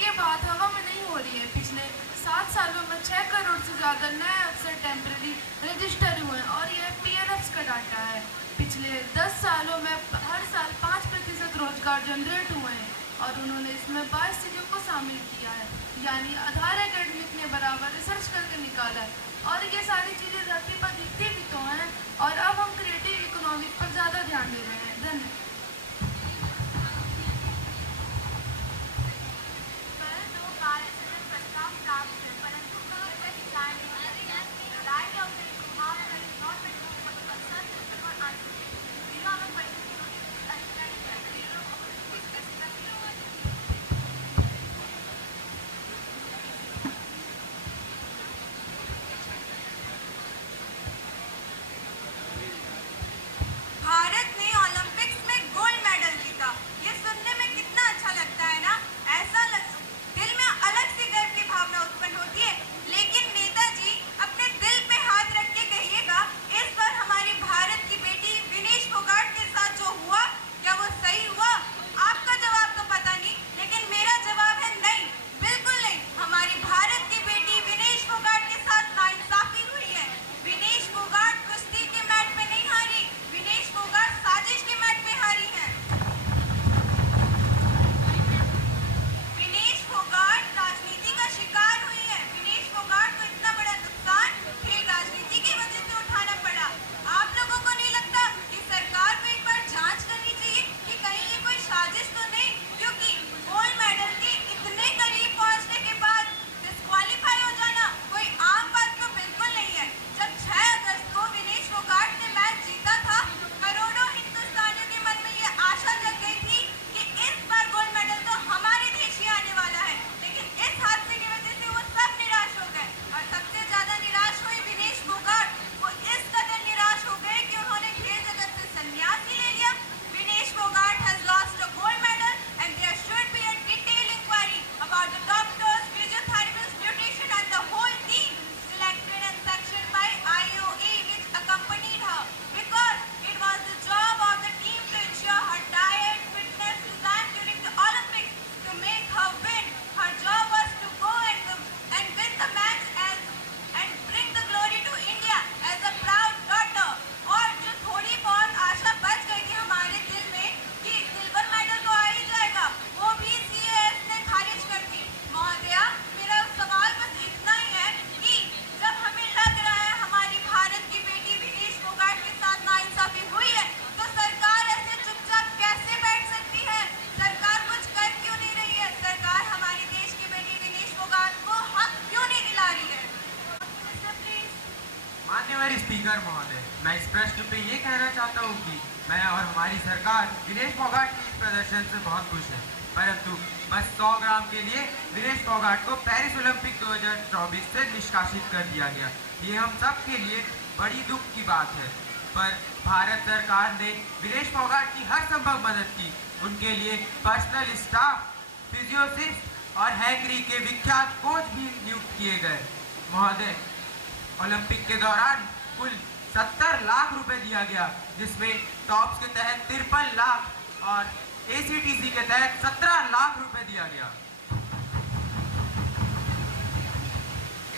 ये बात हवा में नहीं हो रही है। पिछले 7 सालों में 6 करोड़ से ज़्यादा नए अफसर टेम्पररी रजिस्टर हुए हैं और यह PLF का डाटा है। पिछले 10 सालों में हर साल 5% रोजगार जनरेट हुए हैं और उन्होंने इसमें 22 चीज़ों को शामिल किया है, यानी आधार एकेडमिक ने बराबर रिसर्च करके निकाला है। और ये सारी चीज़ें धरती पर दिखती भी तो हैं और अब हम क्रिएटिव इकोनॉमी पर ज़्यादा ध्यान दे रहे हैं। धन्यवाद। भारत ने ओलंपिक्स में गोल्ड मेडल जीता। ये सुनने में कितना अच्छा लगता है ना। दिल में अलग सी गर्व की भावना उत्पन्न होती है। लेकिन नेताजी, अपने दिल पे हाथ रख के कहिएगा, इस बार हमारी भारत की बेटी विनेश फोगाट के साथ जो हुआ, क्या वो सही हुआ? आपका जवाब तो पता नहीं, लेकिन मेरा जवाब है नहीं, बिल्कुल नहीं। हमारी भारत की बेटी विनेश फोगाट के साथ नाइंसाफी हुई है। विनेश फोगाट कुश्ती के मैट में नहीं हारी, विनेश फोगाट साजिश के मैट में हारी है। विनेश फोगाट राजनीति का शिकार हुई है। विनेश फोगाट को इतना बड़ा नुकसान खेल राजनीति की वजह से उठाना पड़ा। आप लोगों को नहीं लगता कि सरकार को एक बार जांच करनी चाहिए कि कहीं ये कोई साजिश तो नहीं? क्योंकि गोल्ड मेडल के इतने करीब पहुंचने के बाद डिस्क्वालीफाई हो जाना कोई आम बात तो बिल्कुल नहीं है। जब 6 अगस्त को विनेश फोगाट ने मैच जीता था, करोड़ों हिंदुस्तानियों के मन में ये आशा जग गई थी कि इस बार गोल्ड मेडल तो हमारे देश ही आने वाला है। लेकिन इस हादसे की वजह से वो सब निराश हो गए और सबसे ज्यादा निराश हुई विनेश फोगाट। वो इस कदर निराश हो गए कि उन्होंने खेल जगत से संन्यास ही ले लिया। Vinesh Phogat has lost a gold medal and there should be a detailed inquiry about the doctors, physiotherapists, beautician and the whole team selected and sectioned by IOA which accompanied her, because it was the job of the team to ensure her diet, fitness, design during the Olympics to make her win. Her job was to go and win the match and bring the glory to India as a proud daughter. और जो थोड़ी बहुत आशा बच गई थी हमारे दिल में कि सिल्वर मेडल तो आ ही जाएगा, वो भी CAS ने खारिज कर दी। महोदया, मेरा सवाल बस इतना ही है कि जब हमें लग रहा है हमारी भारत की बेटी विनेश फोगाट के साथ नाइंसाफी हुई है, तो सरकार ऐसे चुपचाप कैसे बैठ सकती है? सरकार कुछ कर क्यों नहीं रही है? सरकार हमारे देश की बेटी विनेश फोगाट को हक क्यों नहीं दिला रही है? माननीय स्पीकर महोदय, मैं इस प्रश्न पे ये कहना चाहता हूँ कि मैं और हमारी सरकार विनेश फोगाट के इस प्रदर्शन से बहुत खुश है, परंतु बस 100 ग्राम के लिए विनेश फोगाट को पेरिस ओलंपिक 2024 से निष्कासित कर दिया गया। ये हम सब के लिए बड़ी दुख की बात है। पर भारत सरकार ने विनेश फोगाट की हर संभव मदद की। उनके लिए पर्सनल स्टाफ, फिजियोथेरेपिस्ट और हैकरी के विख्यात कोच भी नियुक्त किए गए। महोदय, ओलंपिक के दौरान कुल 70 लाख रुपए दिया गया, जिसमें टॉप्स के तहत 53 लाख और ACTC के तहत 17 लाख रुपए दिया गया।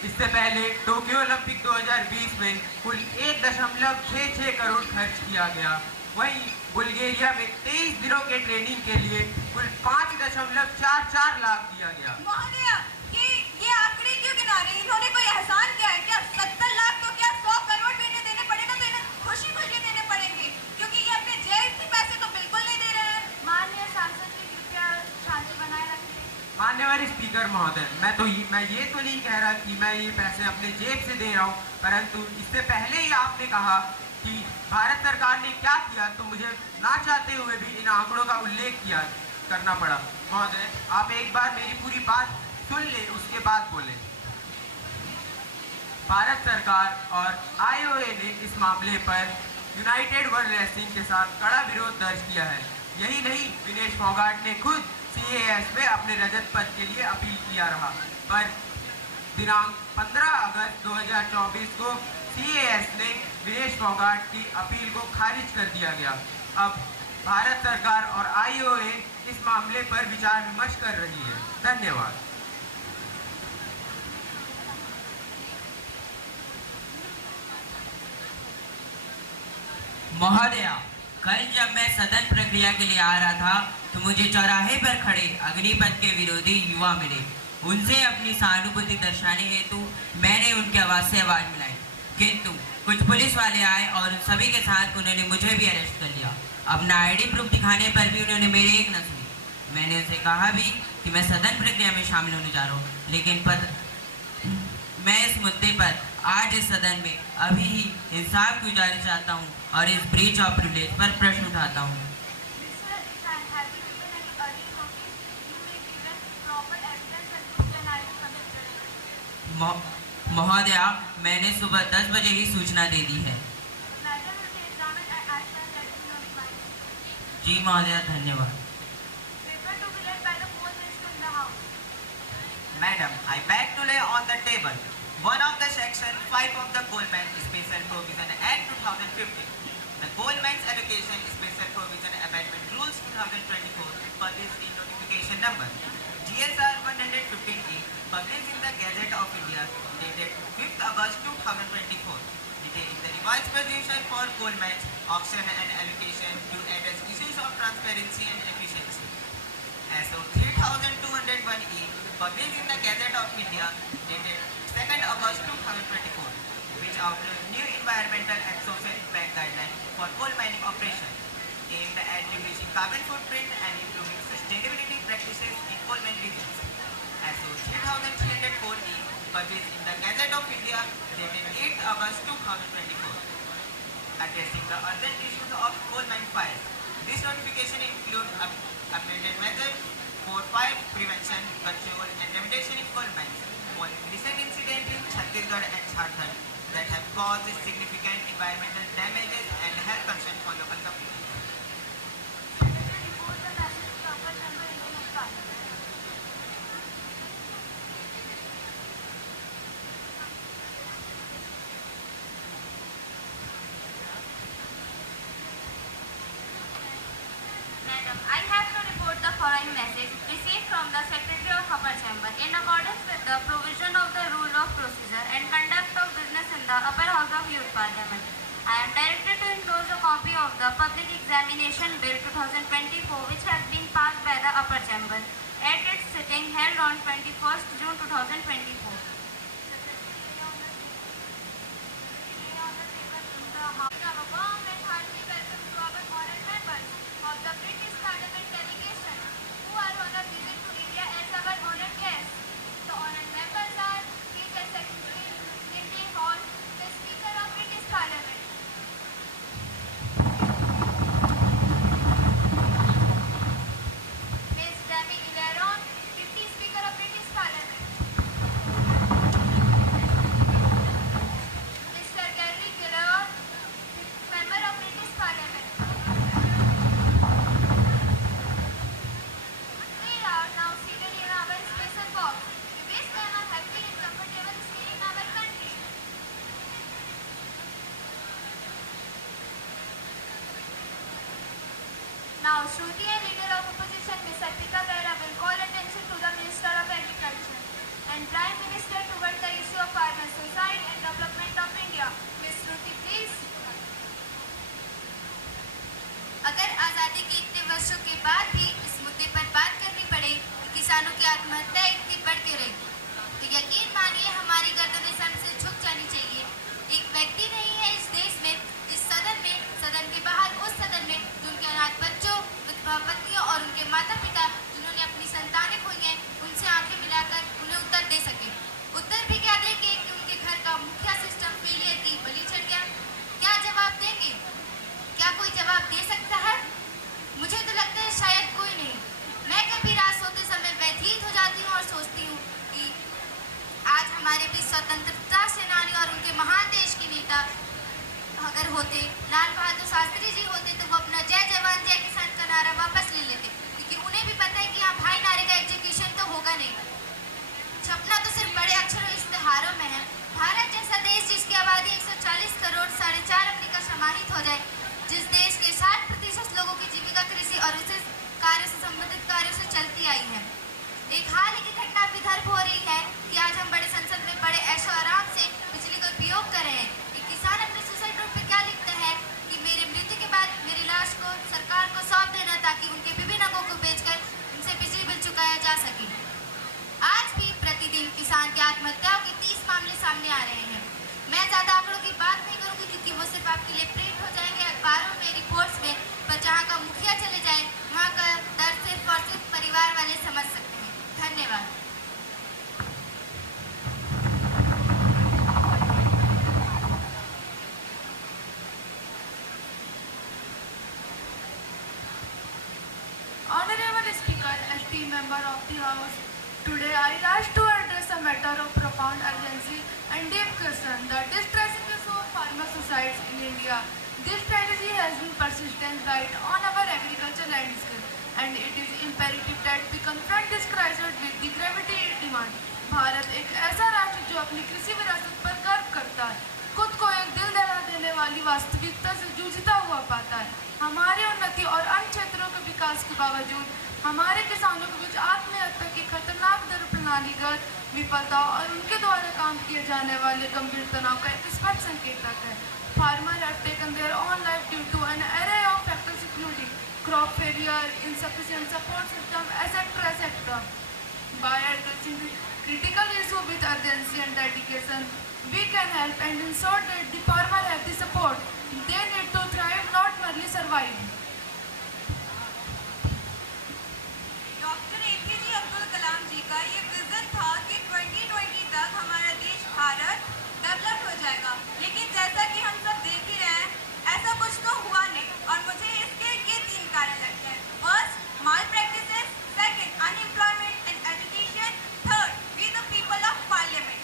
इससे पहले टोक्यो ओलंपिक 2020 में कुल 1.66 करोड़ खर्च किया गया। वहीं बुल्गारिया में 23 दिनों के ट्रेनिंग के लिए कुल 5.44 लाख दिया गया। महोदय, ये आंकड़े क्यों गिना रहे हैं? इन्होंने कोई एहसान किया है क्या? 70 लाख तो क्या 100 करोड़ भी इन्हें देने पड़ेगा, तो इन्हें खुशी खुशी देने पड़ेंगे, क्योंकि ये अपने जेब से पैसे तो बिल्कुल नहीं दे रहे हैं। माननीय सांसद जी, कृपया शांति बनाए रखें। मान्यवर स्पीकर महोदय, मैं ये तो नहीं कह रहा कि मैं ये पैसे अपने जेब से दे रहा हूँ, परंतु इससे पहले ही आपने कहा कि भारत सरकार ने क्या किया, तो मुझे ना चाहते हुए भी इन आंकड़ों का उल्लेख करना पड़ा। महोदय, आप एक बार मेरी पूरी बात सुन ले, उसके बाद बोले। भारत सरकार और IOA ने इस मामले पर यूनाइटेड वर्ल्ड रेसलिंग के साथ कड़ा विरोध दर्ज किया है। यही नहीं, विनेश फोगाट ने खुद CAS में अपने रजत पद के लिए अपील किया रहा, पर दिनांक 15 अगस्त 2024 को CAS ने विनेश फोगाट की अपील को खारिज कर दिया गया। अब भारत सरकार और IOA इस मामले पर विचार विमर्श कर रही है। धन्यवाद। महोदया, कल जब मैं सदन प्रक्रिया के लिए आ रहा था तो मुझे चौराहे पर खड़े अग्निपथ के विरोधी युवा मिले। उनसे अपनी सहानुभूति दर्शाने हेतु मैंने उनकी आवाज़ से आवाज़ मिलाई, किंतु कुछ पुलिस वाले आए और उन सभी के साथ उन्होंने मुझे भी अरेस्ट कर लिया। अपना ID प्रूफ दिखाने पर भी उन्होंने मेरी एक न सुनी। मैंने उनसे कहा भी कि मैं सदन प्रक्रिया में शामिल होने जा रहा हूँ, लेकिन मैं इस मुद्दे पर आज इस सदन में अभी ही इंसाफ गुजारिश चाहता हूँ और इस ब्रीच ऑफ प्रिविलेज पर प्रश्न उठाता हूँ। महोदया, मैंने सुबह 10 बजे ही सूचना दे दी है। जी महोदया, धन्यवाद। Madam, I beg to lay on the table one of the section 5 of the Coalmines Special Provision Act 2015, the Coalmines Allocation Special Provision Amendment Rules 2024, published in notification number GSR 115A, published in the Gazette of India, dated 5th August 2024, detailing the revised procedure for coal mines auction and allocation to address issues of transparency and efficiency. As of 3201E, published in the Gazette of India, dated 2nd August 2024, which outlines new environmental and social impact guidelines for coal mining operation, aimed at reducing carbon footprint and improving sustainability practices in coal mine regions. As of 3304E, published in the Gazette of India, dated 8th August 2024, addressing the urgent issues of coal mine fires. This notification includes updated measures for fire prevention, control and remediation in coal mines, following recent incidents in Chhattisgarh and Jharkhand that have caused significant environmental damages and health concerns for local communities. I have to report the following message received from the Secretary of Upper Chamber. In accordance with the provision of the Rule of Procedure and Conduct of Business in the Upper House of Youth Parliament, I am directed to enclose a copy of the Public Examination Bill 2024, which has been passed by the Upper Chamber at its sitting held on 21st June 2024. Of the British Parliament delegation who are on a visit to India as our honored guests. The honored members are His Excellency Lindsay Hall, the Speaker of British Parliament. Ms. Demi Ileron, Deputy Speaker of British Parliament. Mr. Gary Gillard, Member Now, Shruti, a leader of opposition, Ms. Arpita Mehra, will call attention to the Minister of Agriculture and Prime Minister toward the issue of farmer suicide and development of India. Ms. Shruti, please. अगर आज़ादी के इतने वर्षों के बाद भी इस मुद्दे पर बात करनी पड़े कि किसानों की आत्महत्या इतनी बढ़ के रही, तो यकीन मानिए हमारी गर्दनें सर से झुक जानी चाहिए। एक व्यक्ति नहीं है इस देश में, इस सदन में, सदन के बाहर उस सदन में, जो उनके अनाथ बच्चों, विधवा पत्नियों और उनके माता पिता जिन्होंने अपनी संतानें खोई हैं, उनसे आंखें मिलाकर उन्हें उत्तर दे सके। उत्तर भी क्या देंगे कि उनके घर का मुखिया सिस्टम फेलियर की बलि चढ़ गया? क्या जवाब देंगे? क्या कोई जवाब दे सकता है? मुझे तो लगता है शायद कोई नहीं। मैं कभी रात सोते समय व्यथित हो जाती हूँ और सोचती हूँ कि आज हमारे बीच स्वतंत्रता सेनानी और उनके महान देश के नेता अगर होते, लाल बहादुर शास्त्री जी होते, तो वो अपना जय जवान जय किसान का नारा वापस ले लेते, क्योंकि उन्हें भी पता है कि यहाँ भाई नारे का एग्जीक्यूशन तो होगा नहीं। छपना तो सिर्फ बड़े अक्षरों इश्तेहारों में है। भारत जैसा देश जिसकी आबादी 140 करोड़ 4.5 अरब का समाहित हो जाए, जिस देश के 60% लोगों की जीविका कृषि और विशेष कार्य से संबंधित कार्यों से चलती आई है। एक हाल ही की घटना विदर्भ हो रही है कि आज हम बड़े संसद में बड़े ऐशो आराम से बिजली का उपयोग कर रहे हैं। एक किसान अपने सुसाइड नोट पे क्या लिखता है कि मेरे मृत्यु के बाद मेरी लाश को सरकार को सौंप देना ताकि उनके विभिन्न अंगों को बेचकर उनसे बिजली बिल चुकाया जा सके। आज भी प्रतिदिन किसान की आत्महत्याओं के 30 मामले सामने आ रहे हैं। मैं ज्यादा आंकड़ों की बात नहीं करूंगी क्योंकि वो सिर्फ आपके लिए प्रिंट हो जाएंगे अखबारों में, रिपोर्ट्स में, पर जहाँ का मुखिया चले जाए वहाँ का दर्द सिर्फ और सिर्फ परिवार वाले समझ सकते हैं। धन्यवाद। Honorable Speaker, esteemed member of the House, today I rise to address a matter of profound urgency and deep concern, the distressing issue of farmer suicides in India. This tragedy has been persistent right on our agricultural landscape, and it is imperative that we confront this crisis with the gravity it demands. Bharat एक ऐसा राष्ट्र जो अपनी कृषि विरासत पर गर्व करता है, खुद को एक दिल दहला देने वाली वास्तविकता से जूझता हुआ पाता है। हमारी उन्नति और अन्य क्षेत्रों के विकास के बावजूद हमारे किसानों के बीच आत्महत्या की खतरनाक दर प्रणालीगत विफलता और उनके द्वारा काम किए जाने वाले गंभीर तनाव का एक स्पष्ट संकेतक है। Farmers have taken their own life due to an array of factors including crop failure, insufficient support system, etc. By addressing the critical issue with urgency and dedication, we can help and ensure that the farmer have the support they need to thrive, not merely survive. Doctor APJ Abdul Kalam ji का ये विजन था कि 2020 तक हमारा देश भारत डेवलप हो जाएगा, लेकिन जैसा कि हम सब देख ही रहे हैं ऐसा कुछ तो हुआ नहीं। और मुझे इसके ये 3 कारण लगते हैं। First, malpractices, second, unemployment and education, third, we the people of parliament.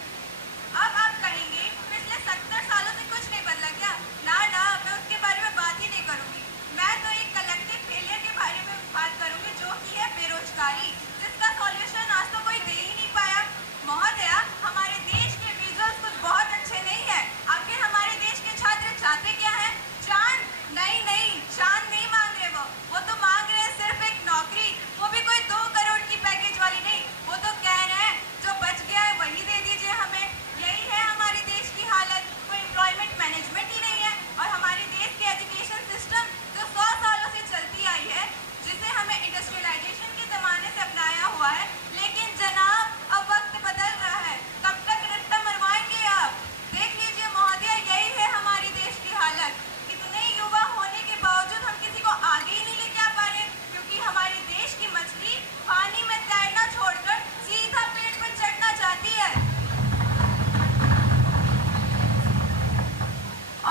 अब आप कहेंगे पिछले 70 सालों से कुछ नहीं बदला क्या? ना, मैं उसके बारे में बात ही नहीं करूंगी। मैं तो एक कलेक्टिव फेलियर के बारे में बात करूंगी, जो कि है बेरोजगारी, जिसका सॉल्यूशन आज तो कोई दे ही नहीं पाया। महोदया, हमारे देश के विजुअल्स कुछ बहुत अच्छे नहीं है। आखिर हमारे देश के छात्र चाहते क्या है? चांद? नहीं, चांद नहीं मांग रहे वो तो मांग रहे हैं सिर्फ एक नौकरी, वो भी कोई 2 करोड़ की पैकेज वाली नहीं। वो तो कह रहे हैं जो बच गया है वही दे दीजिए हमें। यही है हमारे देश की हालत। कोई एम्प्लॉयमेंट मैनेजमेंट ही नहीं है। और हमारे देश के एजुकेशन सिस्टम जो 100 सालों से चलती आई है, जिसे हमें इंडस्ट्रियलाइजेशन के ज़माने से अपनाया हुआ है, लेकिन जनाब अब वक्त बदल रहा है। कब तक रट्टा मरवाएंगे आप? देख लीजिए महोदया, यही है हमारी देश की हालत। इतने युवा होने के बावजूद हम किसी को आगे ही नहीं लेके आ पा रहे, क्योंकि हमारे देश की मछली पानी में तैरना छोड़कर सीधा पेट पर चढ़ना चाहती है।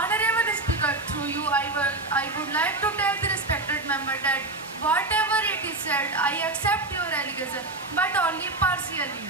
Honorable Speaker, through you, I would like to tell the respected member that whatever it is said, I accept your allegation, but only partially.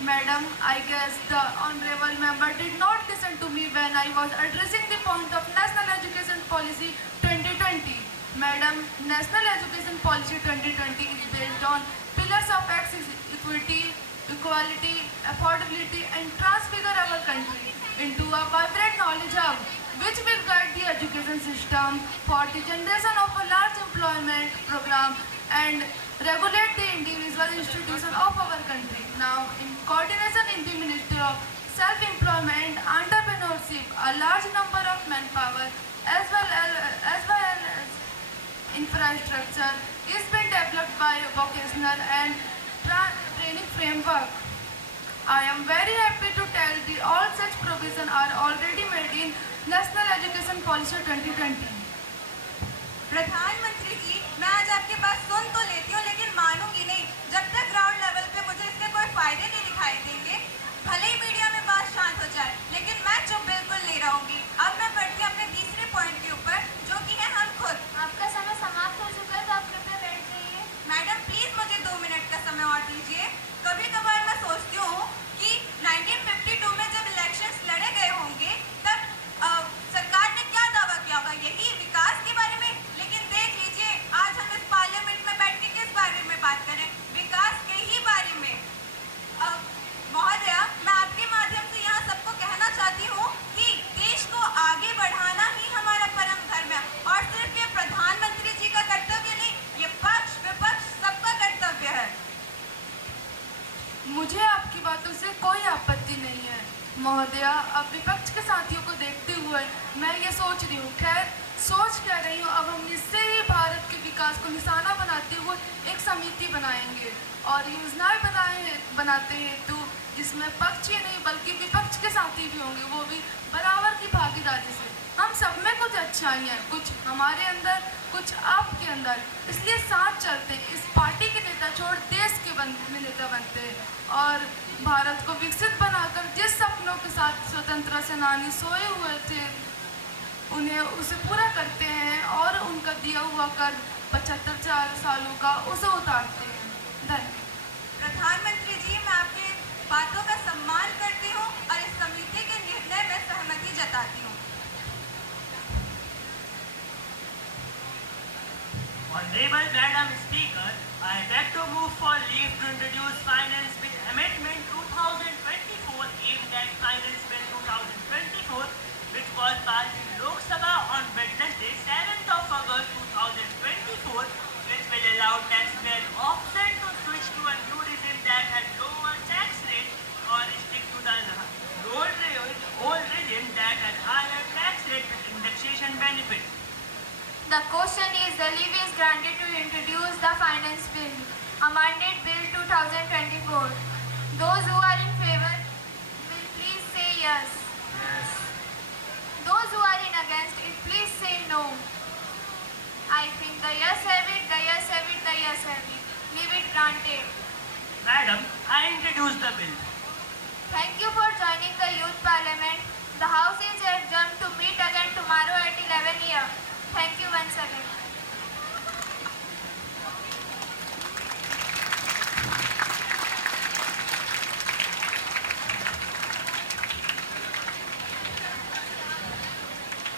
Madam, I guess the honorable member did not listen to me when I was addressing the point of National Education Policy 2020. Madam, National Education Policy 2020 is based on pillars of access, equity, equality, affordability, and transfigure our country. into a vibrant knowledge hub, which will guide the education system for the generation of a large employment program and regulate the individual institutions of our country. Now, in coordination in the Ministry of Self-Employment, Entrepreneurship, a large number of manpower as well as infrastructure is being developed by vocational and training framework. I am very happy to tell that all such provisions are already made in National Education Policy 2020. प्रधानमंत्री जी, मैं आज आपकी बात सुन तो लेती हूँ लेकिन मानूंगी नहीं जब तक ग्राउंड लेवल पे मुझे इसके कोई फायदे नहीं दिखाई देंगे। भले ही मीडिया में बात शांत हो जाए, लेकिन मैं चुप बिल्कुल नहीं रहूंगी। अब मैं बढ़ती हूँ अपने तीसरे पॉइंट के ऊपर, जो कि है हम खुद। आपका समय समाप्त हो चुका है, तो आप कृपया बैठ जाइए। मैडम प्लीज मुझे 2 मिनट का समय और दीजिए। कभी कभार मैं सोचती हूँ कि 1952 में जब इलेक्शंस लड़े गए होंगे तब सरकार ने क्या दावा किया होगा, यही विकास के बारे में। लेकिन देख लीजिए आज हम इस पार्लियामेंट में बैठ के किस बारे में बात करें, विकास के ही बारे में। महोदया, मैं आपके माध्यम से यहाँ सबको कहना चाहती हूँ कि देश को आगे बढ़ाना ही हमारा परम धर्म है और सिर्फ ये प्रधानमंत्री जी का कर्तव्य नहीं, ये पक्ष विपक्ष सबका कर्तव्य है। मुझे आपकी बातों से कोई आपत्ति नहीं है महोदया। अब विपक्ष के साथियों को देखते हुए मैं ये सोच रही हूँ, खैर सोच क्या रही हूँ, अब हम इससे ही भारत के विकास को निशाना बनाते हुए एक समिति बनाएंगे और योजनाएं बनाते हेतु जिसमें पक्ष ही नहीं बल्कि विपक्ष के साथी भी होंगे, वो भी बराबर की भागीदारी से। हम सब में कुछ अच्छाई हैं, कुछ हमारे अंदर, कुछ आपके अंदर, इसलिए साथ चलते हैं। इस पार्टी के नेता छोड़ देश के नेता बनते हैं और भारत को विकसित बनाकर जिस सपनों के साथ स्वतंत्रता सेनानी सोए हुए थे उन्हें उसे पूरा करते हैं और उनका दिया हुआ कर 75 सालों का उसे उतारते हैं। धन्यवाद। प्रधानमंत्री जी, मैं आपके बातों का सम्मान करती हूँ और इस समिति के निर्णय में सहमति जताती हूँ। Honorable Madam Speaker, I beg to move for leave to introduce Finance Bill Amendment 2024 aimed at Finance Bill 2024, which was passed in Lok Sabha on Wednesday, 7th of August 2024, which will allow taxpayer option to switch to a new regime that had lower tax rate or stick to the old regime that had higher tax rate with indexation benefit. The question is, the leave is granted to introduce the Finance Bill, Amended Bill 2024. Those who are in favor will please say yes. Yes. Those who are in against it, please say no. I think the yes have it, the yes have it, the yes have it. Leave it granted. Madam, I introduce the bill. Thank you for joining the Youth Parliament. The House is adjourned to meet again tomorrow at 11 a.m. Thank you once again.